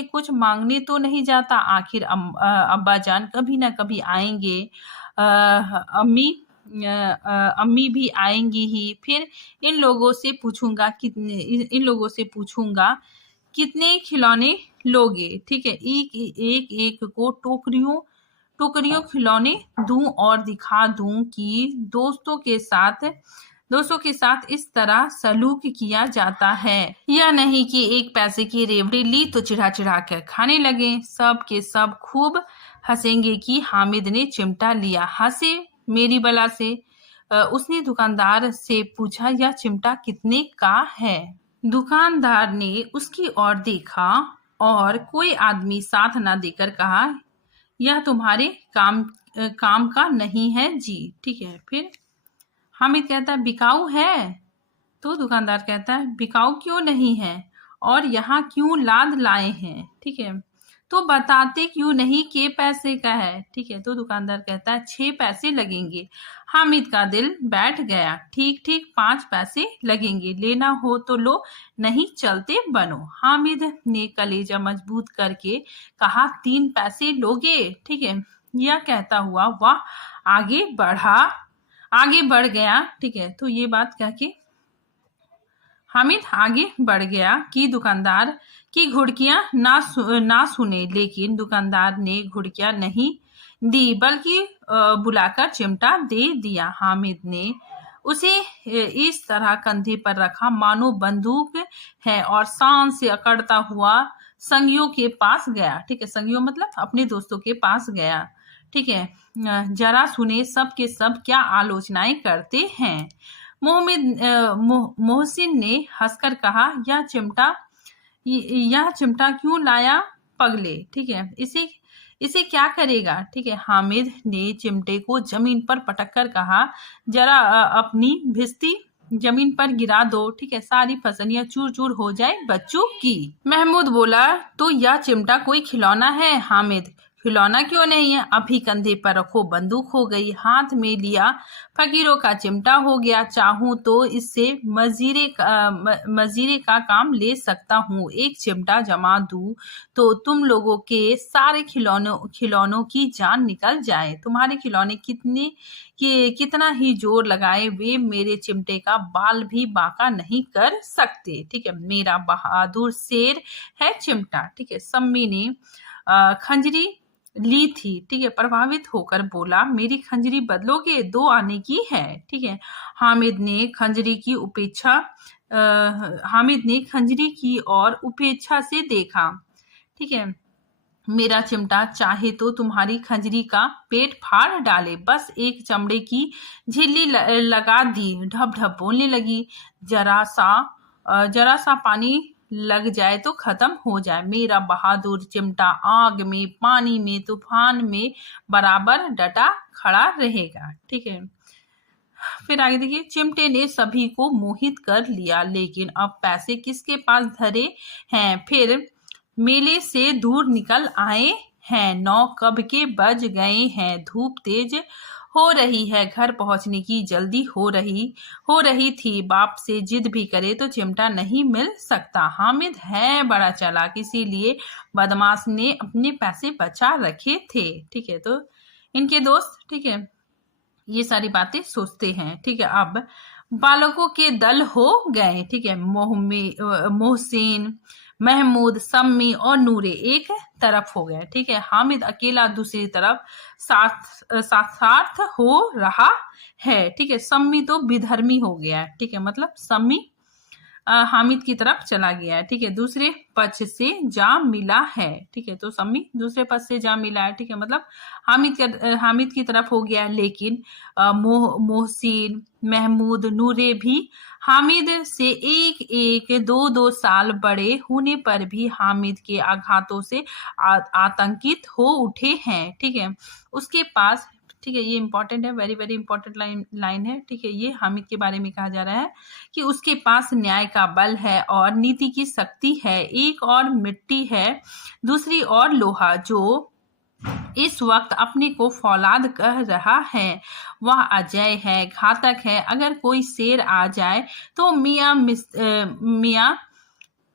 कुछ मांगने तो नहीं जाता, आखिर अब्बा जान कभी ना कभी आएंगे, अम्मी अम्मी भी आएंगी ही, फिर इन लोगों से पूछूंगा कितने खिलौने लोगे, ठीक है। एक को टोकरियों खिलौने दूं और दिखा दूं कि दोस्तों के साथ इस तरह सलूक किया जाता है, या नहीं कि एक पैसे की रेवड़ी ली तो चिढ़ा चिढ़ा कर खाने लगे। सब के सब खूब हंसेंगे कि हामिद ने चिमटा लिया। हंसे मेरी बला से। उसने दुकानदार से पूछा, यह चिमटा कितने का है? दुकानदार ने उसकी ओर देखा और कोई आदमी साथ न देकर कहा, यह तुम्हारे काम का नहीं है जी, ठीक है। फिर हामिद कहता है, बिकाऊ है? तो दुकानदार कहता है, बिकाऊ क्यों नहीं है, और यहाँ क्यों लाद लाए हैं, ठीक है। तो बताते क्यों नहीं के पैसे का है, ठीक है। तो दुकानदार कहता है, 6 पैसे लगेंगे। हामिद का दिल बैठ गया। ठीक ठीक 5 पैसे लगेंगे, लेना हो तो लो, नहीं चलते बनो। हामिद ने कलेजा मजबूत करके कहा, 3 पैसे लोगे, ठीक है। यह कहता हुआ वह आगे बढ़ गया, ठीक है। तो ये बात कह के हामिद आगे बढ़ गया कि दुकानदार की घुड़कियां ना सुने, लेकिन दुकानदार ने घुड़कियां नहीं दी, बल्कि बुलाकर चिमटा दे दिया। हामिद ने उसे इस तरह कंधे पर रखा मानो बंदूक है, और शान से अकड़ता हुआ संगियों के पास गया, ठीक है। संगियों मतलब अपने दोस्तों के पास गया, ठीक है। जरा सुने सब के सब क्या आलोचनाएं करते हैं। मोहसिन ने हंसकर कहा, यह चिमटा क्यों लाया पगले, ठीक है। इसे क्या करेगा, ठीक है। हामिद ने चिमटे को जमीन पर पटक कर कहा, जरा अपनी भिस्ती जमीन पर गिरा दो, ठीक है, सारी फसलियां चूर चूर हो जाए बच्चों की। महमूद बोला, तो यह चिमटा कोई खिलौना है? हामिद, खिलौना क्यों नहीं है, अभी कंधे पर रखो बंदूक हो गई, हाथ में लिया फकीरों का चिमटा हो गया। चाहूं तो इससे मजीरे का काम ले सकता हूँ। एक चिमटा जमा दूं तो तुम लोगों के सारे खिलौनों की जान निकल जाए। तुम्हारे खिलौने कितना ही जोर लगाए, वे मेरे चिमटे का बाल भी बांका नहीं कर सकते, ठीक है। मेरा बहादुर शेर है चिमटा, ठीक है। सम्मी ने खंजरी ली थी, ठीक है। प्रभावित होकर बोला, मेरी खंजरी बदलोगे? 2 आने की है, ठीक है। हामिद ने खंजरी की और उपेक्षा से देखा, ठीक है। मेरा चिमटा चाहे तो तुम्हारी खंजरी का पेट फाड़ डाले। बस एक चमड़े की झिल्ली लगा दी, ढप ढप बोलने लगी, जरा सा पानी लग जाए तो खत्म हो जाए। मेरा बहादुर चिमटा आग में, पानी में, तूफान में बराबर डटा खड़ा रहेगा, ठीक है। फिर आगे देखिए, चिमटे ने सभी को मोहित कर लिया, लेकिन अब पैसे किसके पास धरे हैं। फिर मेले से दूर निकल आए हैं, 9 कब के बज गए हैं, धूप तेज हो रही है, घर पहुंचने की जल्दी हो रही थी। बाप से जिद भी करे तो चिमटा नहीं मिल सकता। हामिद है बड़ा चालाक, इसीलिए बदमाश ने अपने पैसे बचा रखे थे, ठीक है। तो इनके दोस्त, ठीक है, ये सारी बातें सोचते हैं, ठीक है। अब बालकों के दल हो गए, ठीक है। मोहसिन, महमूद, सम्मी और नूरे एक तरफ हो गए, ठीक है। हामिद अकेला दूसरी तरफ साथ हो रहा है, ठीक है। सम्मी तो विधर्मी हो गया है, ठीक है, मतलब सम्मी हामिद की तरफ चला गया है, ठीक है। दूसरे पक्ष से जा मिला है, ठीक है। तो सम्मी दूसरे पक्ष से जा मिला है, ठीक है, मतलब हामिद की तरफ हो गया। लेकिन मोहसिन, महमूद, नूरे भी हामिद से एक 2 साल बड़े होने पर भी हामिद के आघातों से आतंकित हो उठे हैं, ठीक है। उसके पास, ठीक है, ये इंपॉर्टेंट है, वेरी वेरी इंपॉर्टेंट लाइन है, ठीक है। ये हामिद के बारे में कहा जा रहा है कि उसके पास न्याय का बल है और नीति की शक्ति है। एक और मिट्टी है, दूसरी और लोहा, जो इस वक्त अपने को फौलाद कह रहा है, वह अजय है, घातक है। अगर कोई शेर आ जाए तो मियाँ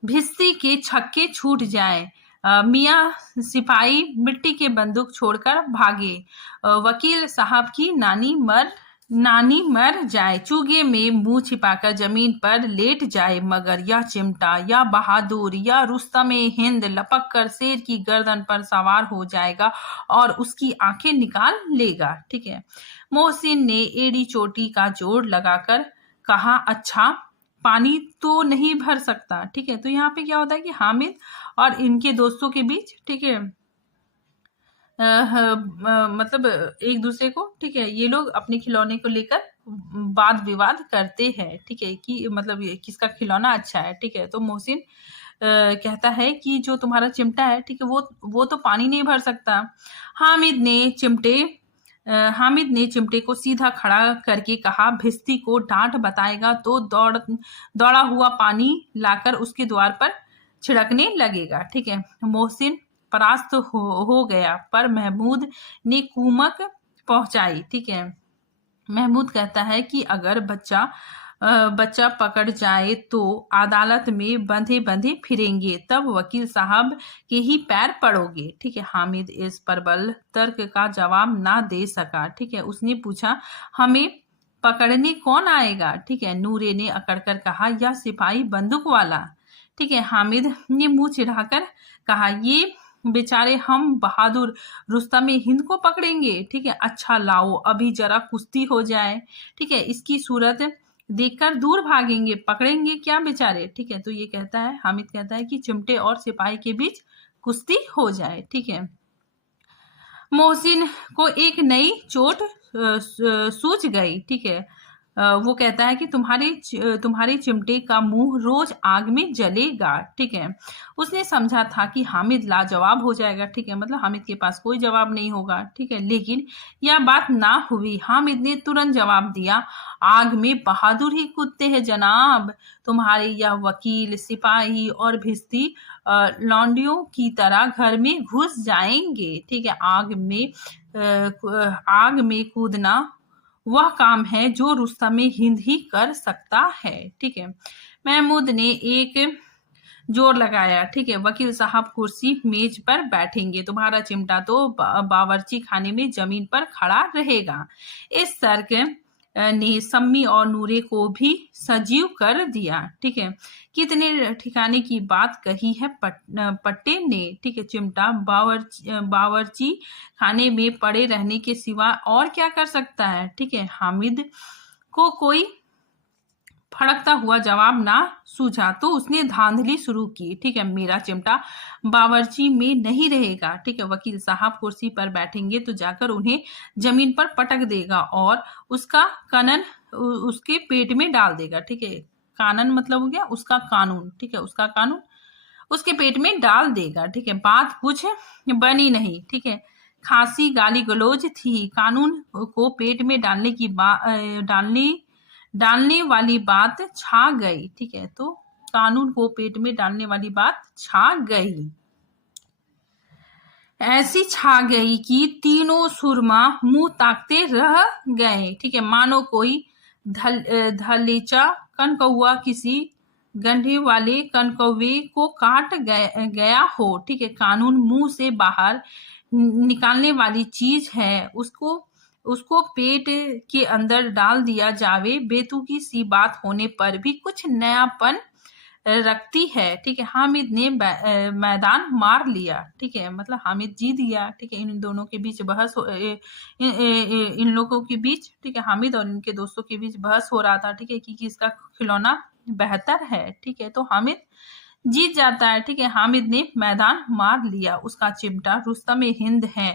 भिस्ती के छक्के छूट जाए। मियाँ सिपाही मिट्टी के बंदूक छोड़कर भागे। वकील साहब की नानी मर जाए, चूगे में मुंह छिपाकर जमीन पर लेट जाए, मगर यह चिमटा या बहादुर या रुस्तमे हिंद लपक कर शेर की गर्दन पर सवार हो जाएगा और उसकी आंखें निकाल लेगा। ठीक है। मोहसिन ने एड़ी चोटी का जोड़ लगाकर कहा, अच्छा पानी तो नहीं भर सकता। ठीक है। तो यहाँ पे क्या होता है कि हामिद और इनके दोस्तों के बीच, ठीक है, मतलब एक दूसरे को, ठीक है, ये लोग अपने खिलौने को लेकर वाद विवाद करते हैं। ठीक है, कि मतलब ये किसका खिलौना अच्छा है। ठीक है। तो मोहसिन कहता है कि जो तुम्हारा चिमटा है, ठीक है, वो तो पानी नहीं भर सकता। हामिद ने चिमटे को सीधा खड़ा करके कहा, भिस्ती को डांट बताएगा तो दौड़ा हुआ पानी लाकर उसके द्वार पर छिड़कने लगेगा। ठीक है। मोहसिन परास्त हो गया, पर महमूद ने कुमक पहुंचाई। ठीक है। महमूद कहता है कि अगर बच्चा पकड़ जाए तो अदालत में बंधे बंधे फिरेंगे, तब वकील साहब के ही पैर पड़ोगे। ठीक है। हामिद इस प्रबल तर्क का जवाब ना दे सका। ठीक है। उसने पूछा, हमें पकड़ने कौन आएगा? ठीक है। नूरे ने अकड़कर कहा, यह सिपाही बंदूक वाला। ठीक है। हामिद ने मुंह चिढ़ाकर कहा, ये बेचारे हम बहादुर रुस्तमे हिंद को पकड़ेंगे। ठीक है। अच्छा लाओ, अभी जरा कुश्ती हो जाए। ठीक है। इसकी सूरत देखकर दूर भागेंगे, पकड़ेंगे क्या बेचारे। ठीक है। तो ये कहता है, हामिद कहता है कि चिमटे और सिपाही के बीच कुश्ती हो जाए। ठीक है। मोहसिन को एक नई चोट सूझ गई। ठीक है। वो कहता है कि तुम्हारे चिमटे का मुंह रोज आग में जलेगा। ठीक है। उसने समझा था कि हामिद लाजवाब हो जाएगा। ठीक है। मतलब हामिद के पास कोई जवाब नहीं होगा। ठीक है। लेकिन यह बात ना हुई। हामिद ने तुरंत जवाब दिया, आग में बहादुर ही कूदते हैं जनाब। तुम्हारे यह वकील, सिपाही और भिस्ती लौंडियों की तरह घर में घुस जाएंगे। ठीक है। आग में कूदना वह काम है जो रुस्तमे हिंद ही कर सकता है। ठीक है। महमूद ने एक जोर लगाया। ठीक है। वकील साहब कुर्सी मेज पर बैठेंगे, तुम्हारा चिमटा तो बावर्ची खाने में जमीन पर खड़ा रहेगा। इस तर्क ने सम्मी और नूरे को भी सजीव कर दिया। ठीक है। कितने ठिकाने की बात कही है पट्टे ने। ठीक है। चिमटा बावर्ची खाने में पड़े रहने के सिवा और क्या कर सकता है। ठीक है। हामिद को कोई फड़कता हुआ जवाब ना सूझा तो उसने धांधली शुरू की। ठीक है। मेरा चिमटा बावर्ची में नहीं रहेगा। ठीक है। वकील साहब कुर्सी पर बैठेंगे तो जाकर उन्हें जमीन पर पटक देगा और उसका कानन उसके पेट में डाल देगा। ठीक है। कानन मतलब हो गया उसका कानून। ठीक है। उसका कानून उसके पेट में डाल देगा। ठीक है। बात कुछ बनी नहीं। ठीक है। खांसी गाली गलौज थी, कानून को पेट में डालने वाली बात छा गई। ठीक है। तो कानून को पेट में डालने वाली बात छा गई, ऐसी छा गई कि तीनों सुरमा मुंह ताकते रह गए। ठीक है। मानो कोई धलेचा कनकौआ किसी गंढे वाले कनकौवे को काट गया हो। ठीक है। कानून मुंह से बाहर निकालने वाली चीज है, उसको पेट के अंदर डाल दिया जावे, बेतुकी सी बात होने पर भी कुछ नयापन रखती है। ठीक है। हामिद ने मैदान मार लिया। ठीक है। मतलब हामिद जीत गया। ठीक है। इन दोनों के बीच बहस इन लोगों के बीच, ठीक है, हामिद और इनके दोस्तों के बीच बहस हो रहा था। ठीक है, कि किसका खिलौना बेहतर है। ठीक है। तो हामिद जीत जाता है। ठीक है। हामिद ने मैदान मार लिया, उसका चिमटा रुस्तमे हिंद है।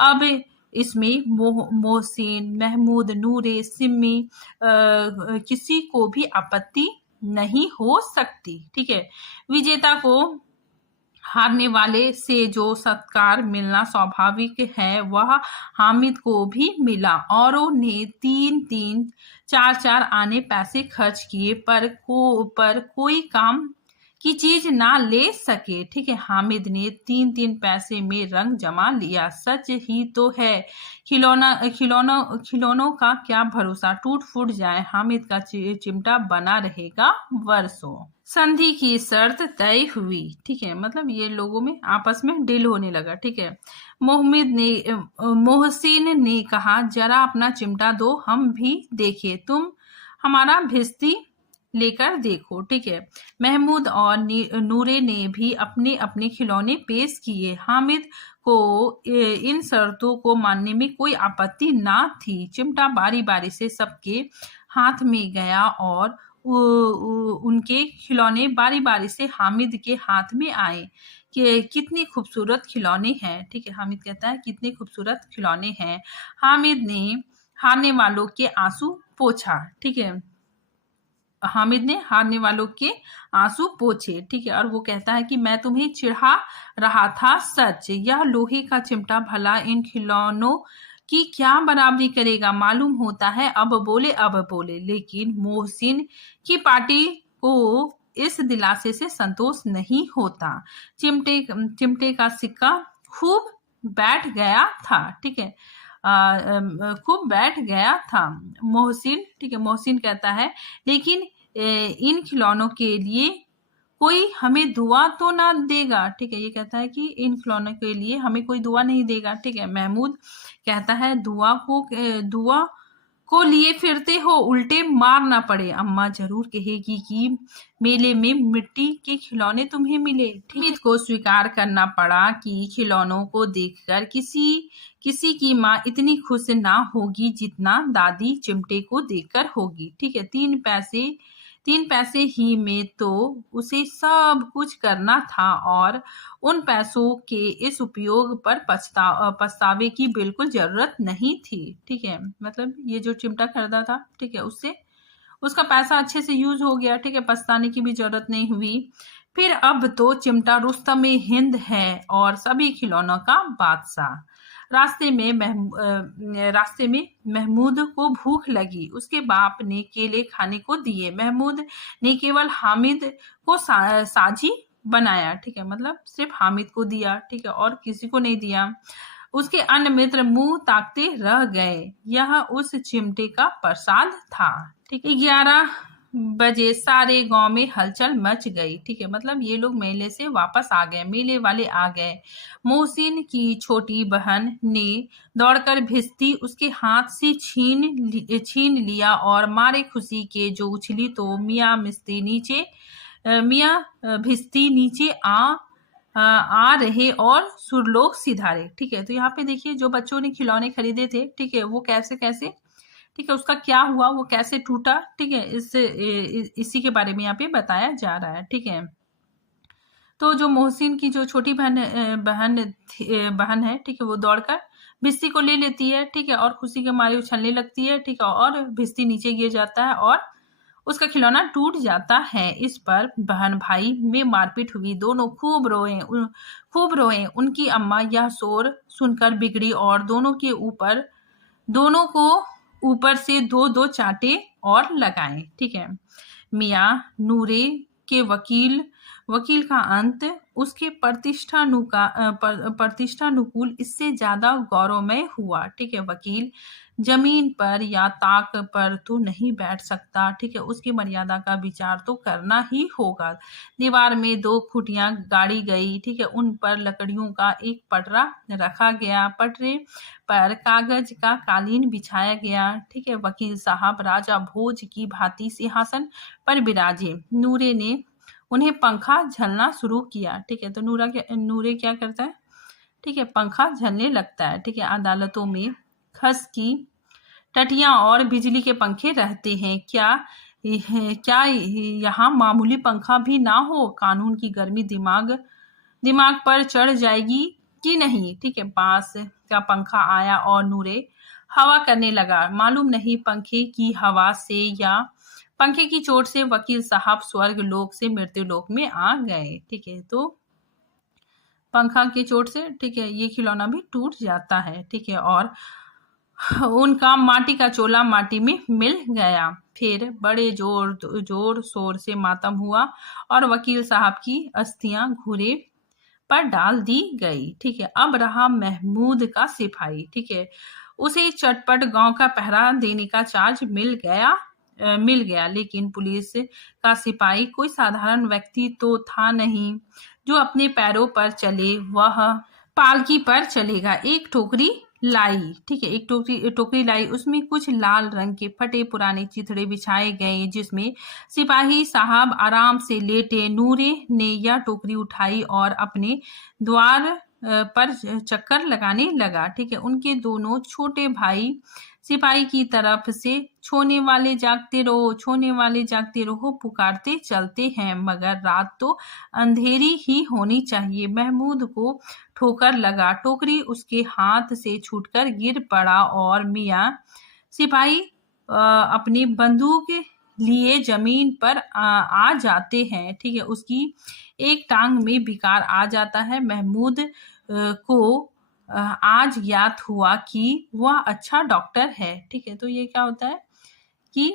अब इसमें मोहसिन, महमूद, नूरे, सिम्मी किसी को भी आपत्ति नहीं हो सकती। ठीक है। विजेता को हारने वाले से जो सत्कार मिलना स्वाभाविक है वह हामिद को भी मिला। औरों ने 3-3, 4-4 आने पैसे खर्च किए पर कोई काम की चीज ना ले सके। ठीक है, हामिद ने 3-3 पैसे में रंग जमा लिया। सच ही तो है, खिलौनों का क्या भरोसा, टूट फूट जाए, हामिद का चिमटा बना रहेगा वर्षों। संधि की शर्त तय हुई। ठीक है, मतलब ये लोगों में आपस में डील होने लगा। ठीक है, मोहसिन ने कहा, जरा अपना चिमटा दो, हम भी देखे, तुम हमारा भिस्ती लेकर देखो। ठीक है, महमूद और नूरे ने भी अपने अपने खिलौने पेश किए। हामिद को इन शर्तों को मानने में कोई आपत्ति ना थी। चिमटा बारी बारी से सबके हाथ में गया और उनके खिलौने बारी बारी से हामिद के हाथ में आए कि कितनी खूबसूरत खिलौने हैं। ठीक है, हामिद कहता है कितने खूबसूरत खिलौने हैं। हामिद ने हारने वालों के आंसू पोंछा। ठीक है, हामिद ने हारने वालों के आंसू पोंछे। ठीक है, और वो कहता है कि मैं तुम्हें चिढ़ा रहा था, सच, यह लोहे का चिमटा भला इन खिलौनों की क्या बराबरी करेगा, मालूम होता है। अब बोले, लेकिन मोहसिन की पार्टी को इस दिलासे से संतोष नहीं होता। चिमटे का सिक्का खूब बैठ गया था। ठीक है, खूब बैठ गया था। मोहसिन, ठीक है, मोहसिन कहता है, लेकिन इन खिलौनों के लिए कोई हमें दुआ तो ना देगा। ठीक है, ये कहता है कि इन खिलौनों के लिए हमें कोई दुआ नहीं देगा। ठीक है, महमूद कहता है, दुआ को लिए फिरते हो, उल्टे मार ना पड़े, अम्मा जरूर कहेगी कि मेले में मिट्टी के खिलौने तुम्हें मिले। हामिद को स्वीकार करना पड़ा कि खिलौनों को देखकर किसी की माँ इतनी खुश ना होगी जितना दादी चिमटे को देखकर होगी। ठीक है, 3 पैसे ही में तो उसे सब कुछ करना था और उन पैसों के इस उपयोग पर पछतावे की बिल्कुल जरूरत नहीं थी। ठीक है, मतलब ये जो चिमटा खरीदा था, ठीक है, उससे उसका पैसा अच्छे से यूज हो गया। ठीक है, पछताने की भी जरूरत नहीं हुई। फिर अब तो चिमटा रुस्तम हिंद है और सभी खिलौनों का बादशाह। रास्ते में महमूद को भूख लगी। उसके बाप ने केले खाने को दिए। महमूद ने केवल हामिद को साझी बनाया। ठीक है, मतलब सिर्फ हामिद को दिया। ठीक है, और किसी को नहीं दिया। उसके अन्य मित्र मुंह ताकते रह गए। यह उस चिमटे का प्रसाद था। ठीक है, 11 बजे सारे गांव में हलचल मच गई। ठीक है, मतलब ये लोग मेले से वापस आ गए, मेले वाले आ गए। मोहसिन की छोटी बहन ने दौड़कर भिस्ती उसके हाथ से छीन लिया और मारे खुशी के जो उछली तो मियाँ भिस्ती नीचे आ रहे और सुरलोक सिधारे। ठीक है, तो यहाँ पे देखिए जो बच्चों ने खिलौने खरीदे थे, ठीक है, वो कैसे कैसे, ठीक है, उसका क्या हुआ, वो कैसे टूटा। ठीक है, इसी के बारे में यहाँ पे बताया जा रहा है। ठीक है, तो जो मोहसिन की जो छोटी बहन है, ठीक है, वो दौड़कर भिस्ती को ले लेती है। ठीक है, और खुशी के मारे उछलने लगती है। ठीक है, और भिस्ती नीचे गिर जाता है और उसका खिलौना टूट जाता है। इस पर बहन भाई में मारपीट हुई। दोनों खूब रोए। उनकी अम्मा यह शोर सुनकर बिगड़ी और दोनों को ऊपर से 2-2 चांटे और लगाए। ठीक है, मियाँ नूरे के वकील का अंत उसके प्रतिष्ठानुकूल इससे ज्यादा गौरवमय हुआ। ठीक है, वकील जमीन पर या ताक पर तो नहीं बैठ सकता। ठीक है, उसकी मर्यादा का विचार तो करना ही होगा। दीवार में 2 खुटियां गाड़ी गई। ठीक है, उन पर लकड़ियों का एक पटरा रखा गया। पटरे पर कागज का कालीन बिछाया गया। ठीक है, वकील साहब राजा भोज की भांति सिंहासन पर विराजे। नूरे ने उन्हें पंखा झलना शुरू किया। ठीक है, तो नूरे क्या करता है, ठीक है, पंखा झलने लगता है। ठीक है, अदालतों में खस की टटियां और बिजली के पंखे रहते हैं, क्या यहाँ मामूली पंखा भी ना हो, कानून की गर्मी दिमाग पर चढ़ जाएगी कि नहीं। ठीक है, पास का पंखा आया और नूरे हवा करने लगा। मालूम नहीं पंखे की हवा से या पंखे की चोट से वकील साहब स्वर्ग लोक से मृत्यु लोक में आ गए। ठीक है, तो पंखा की चोट से, ठीक है, ये खिलौना भी टूट जाता है। ठीक है, और उनका माटी का चोला माटी में मिल गया। फिर बड़े जोर शोर से मातम हुआ और वकील साहब की अस्थियां घूरे पर डाल दी गई। ठीक है, अब रहा महमूद का सिपाही। ठीक है, उसे चटपट गांव का पहरा देने का चार्ज मिल गया, लेकिन पुलिस का सिपाही कोई साधारण व्यक्ति तो था नहीं जो अपने पैरों पर चले। वह पालकी पर चलेगा। एक टोकरी लाई। ठीक है, एक टोकरी लाई, उसमें कुछ लाल रंग के फटे पुराने चिथड़े बिछाए गए जिसमें सिपाही साहब आराम से लेटे। नूरे ने यह टोकरी उठाई और अपने द्वार पर चक्कर लगाने लगा। ठीक है, उनके दोनों छोटे भाई सिपाही की तरफ से छोने वाले जागते रहो पुकारते चलते हैं, मगर रात तो अंधेरी ही होनी चाहिए। महमूद को ठोकर लगा, टोकरी उसके हाथ से छूटकर गिर पड़ा और मियाँ सिपाही अपनी बंदूक लिए जमीन पर आ जाते हैं। ठीक है, उसकी एक टांग में विकार आ जाता है। महमूद को आज ज्ञात हुआ कि वह अच्छा डॉक्टर है। ठीक है, तो ये क्या होता है कि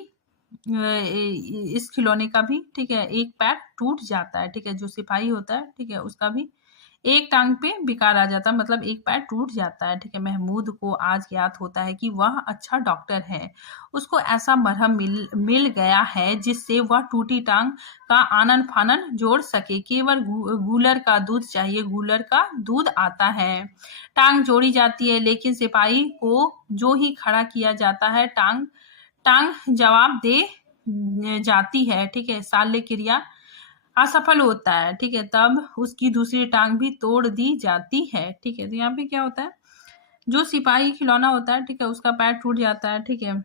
इस खिलौने का भी, ठीक है, एक पैर टूट जाता है। ठीक है, जो सिपाही होता है, ठीक है, उसका भी एक टांग पे विकार आ जाता है, मतलब एक पैर टूट जाता है। ठीक है, महमूद को आज ज्ञात होता है कि वह अच्छा डॉक्टर है। उसको ऐसा मरहम मिल गया है जिससे वह टूटी टांग का आनन फानन जोड़ सके। केवल गूलर का दूध चाहिए, गूलर का दूध आता है। टांग जोड़ी जाती है, लेकिन सिपाही को जो ही खड़ा किया जाता है टांग जवाब दे जाती है। ठीक है, शल्य क्रिया असफल होता है। ठीक है, तब उसकी दूसरी टांग भी तोड़ दी जाती है। ठीक है, तो यहाँ पे क्या होता है, जो सिपाही खिलौना होता है, ठीक है, उसका पैर टूट जाता है। ठीक है,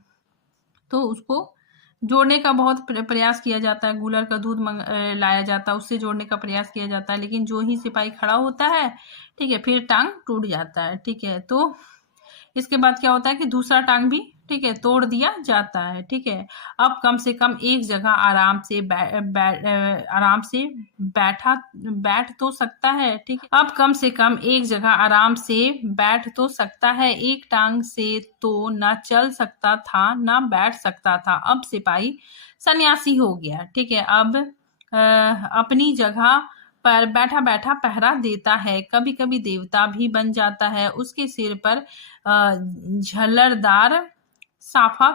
तो उसको जोड़ने का बहुत प्रयास किया जाता है, गूलर का दूध लाया जाता है, उससे जोड़ने का प्रयास किया जाता है, लेकिन जो ही सिपाही खड़ा होता है, ठीक है, फिर टांग टूट जाता है। ठीक है, तो इसके बाद क्या होता है कि दूसरा टांग भी, ठीक है, तोड़ दिया जाता है। ठीक है, अब कम से कम एक जगह आराम से बैठ तो सकता है। ठीक है, अब कम से कम एक जगह आराम से बैठ तो सकता है। एक टांग से तो ना चल सकता था ना बैठ सकता था। अब सिपाही सन्यासी हो गया। ठीक है, अब अपनी जगह पर बैठा बैठा पहरा देता है, कभी कभी देवता भी बन जाता है। उसके सिर पर झलरदार साफा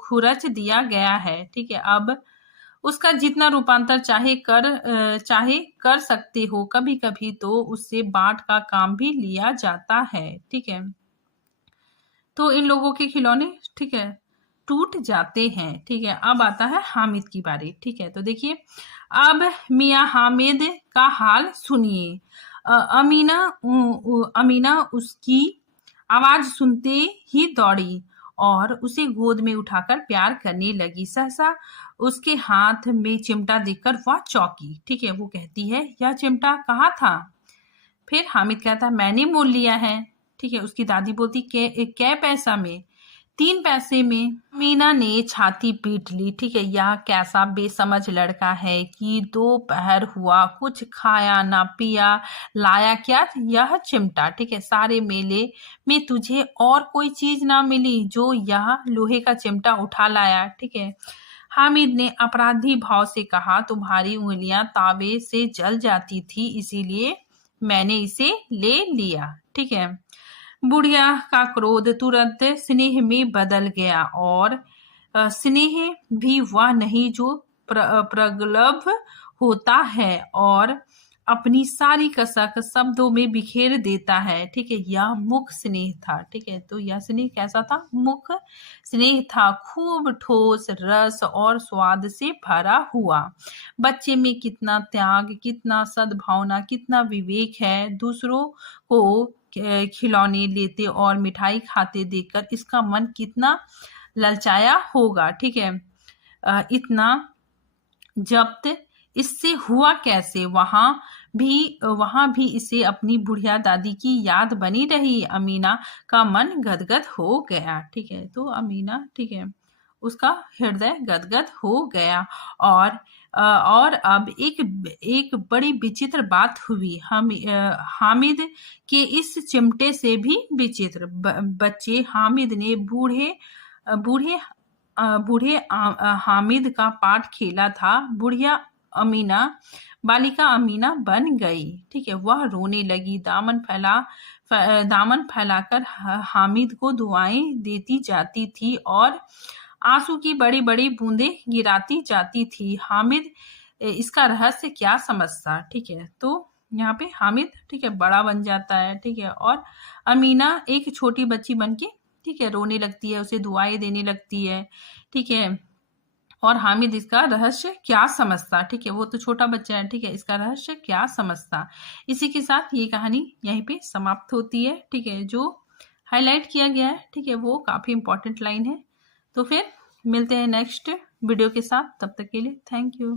खुरच दिया गया है। ठीक है, अब उसका जितना रूपांतर चाहे कर सकते हो। कभी कभी तो उससे बाट का काम भी लिया जाता है। ठीक है, तो इन लोगों के खिलौने, ठीक है, टूट जाते हैं। ठीक है, अब आता है हामिद की बारी। ठीक है, तो देखिए अब मियाँ हामिद का हाल सुनिए। अमीना उसकी आवाज सुनते ही दौड़ी और उसे गोद में उठाकर प्यार करने लगी। सहसा उसके हाथ में चिमटा देखकर वह चौंकी। ठीक है, वो कहती है, यह चिमटा कहाँ था? फिर हामिद कहता है, मैंने मोल लिया है। ठीक है, उसकी दादी बोलती, कै पैसा में? 3 पैसे में। मीना ने छाती पीट ली। ठीक है, यह कैसा बेसमझ लड़का है कि दोपहर हुआ, कुछ खाया ना पिया, लाया क्या? यह चिमटा। ठीक है, सारे मेले में तुझे और कोई चीज ना मिली जो यह लोहे का चिमटा उठा लाया? ठीक है, हामिद ने अपराधी भाव से कहा, तुम्हारी उंगलियां तावे से जल जाती थी, इसीलिए मैंने इसे ले लिया। ठीक है, बुढ़िया का क्रोध तुरंत स्नेह में बदल गया और स्नेह भी वह नहीं जो प्रगल्भ होता है और अपनी सारी कसक शब्दों में बिखेर देता है। ठीक है, यह मुख स्नेह था। ठीक है, तो यह स्नेह कैसा था? मुख स्नेह था, खूब ठोस रस और स्वाद से भरा हुआ। बच्चे में कितना त्याग, कितना सद्भावना, कितना विवेक है। दूसरों को खिलौने लेते और मिठाई खाते देखकर इसका मन कितना ललचाया होगा। ठीक है, इतना जब्त इससे हुआ कैसे? वहां भी इसे अपनी बुढ़िया दादी की याद बनी रही। अमीना का मन गदगद हो गया। ठीक है, तो अमीना, ठीक है, उसका हृदय गदगद हो गया और अब एक बड़ी विचित्र बात हुई। हामिद के इस चिमटे से भी विचित्र। बच्चे हामिद ने बूढ़े बूढ़े हामिद का पाठ खेला था, बुढ़िया अमीना बालिका अमीना बन गई। ठीक है, वह रोने लगी, दामन फैलाकर हामिद को दुआएं देती जाती थी और आंसू की बड़ी बड़ी बूंदें गिराती जाती थी। हामिद इसका रहस्य क्या समझता। ठीक है, तो यहाँ पे हामिद, ठीक है, बड़ा बन जाता है। ठीक है, और अमीना एक छोटी बच्ची बन के, ठीक है, रोने लगती है, उसे दुआएं देने लगती है। ठीक है, और हामिद इसका रहस्य क्या समझता। ठीक है, वो तो छोटा बच्चा है। ठीक है, इसका रहस्य क्या समझता। इसी के साथ ये कहानी यहीं पे समाप्त होती है। ठीक है, जो हाईलाइट किया गया है, ठीक है, वो काफी इंपॉर्टेंट लाइन है। तो फिर मिलते हैं नेक्स्ट वीडियो के साथ, तब तक के लिए थैंक यू।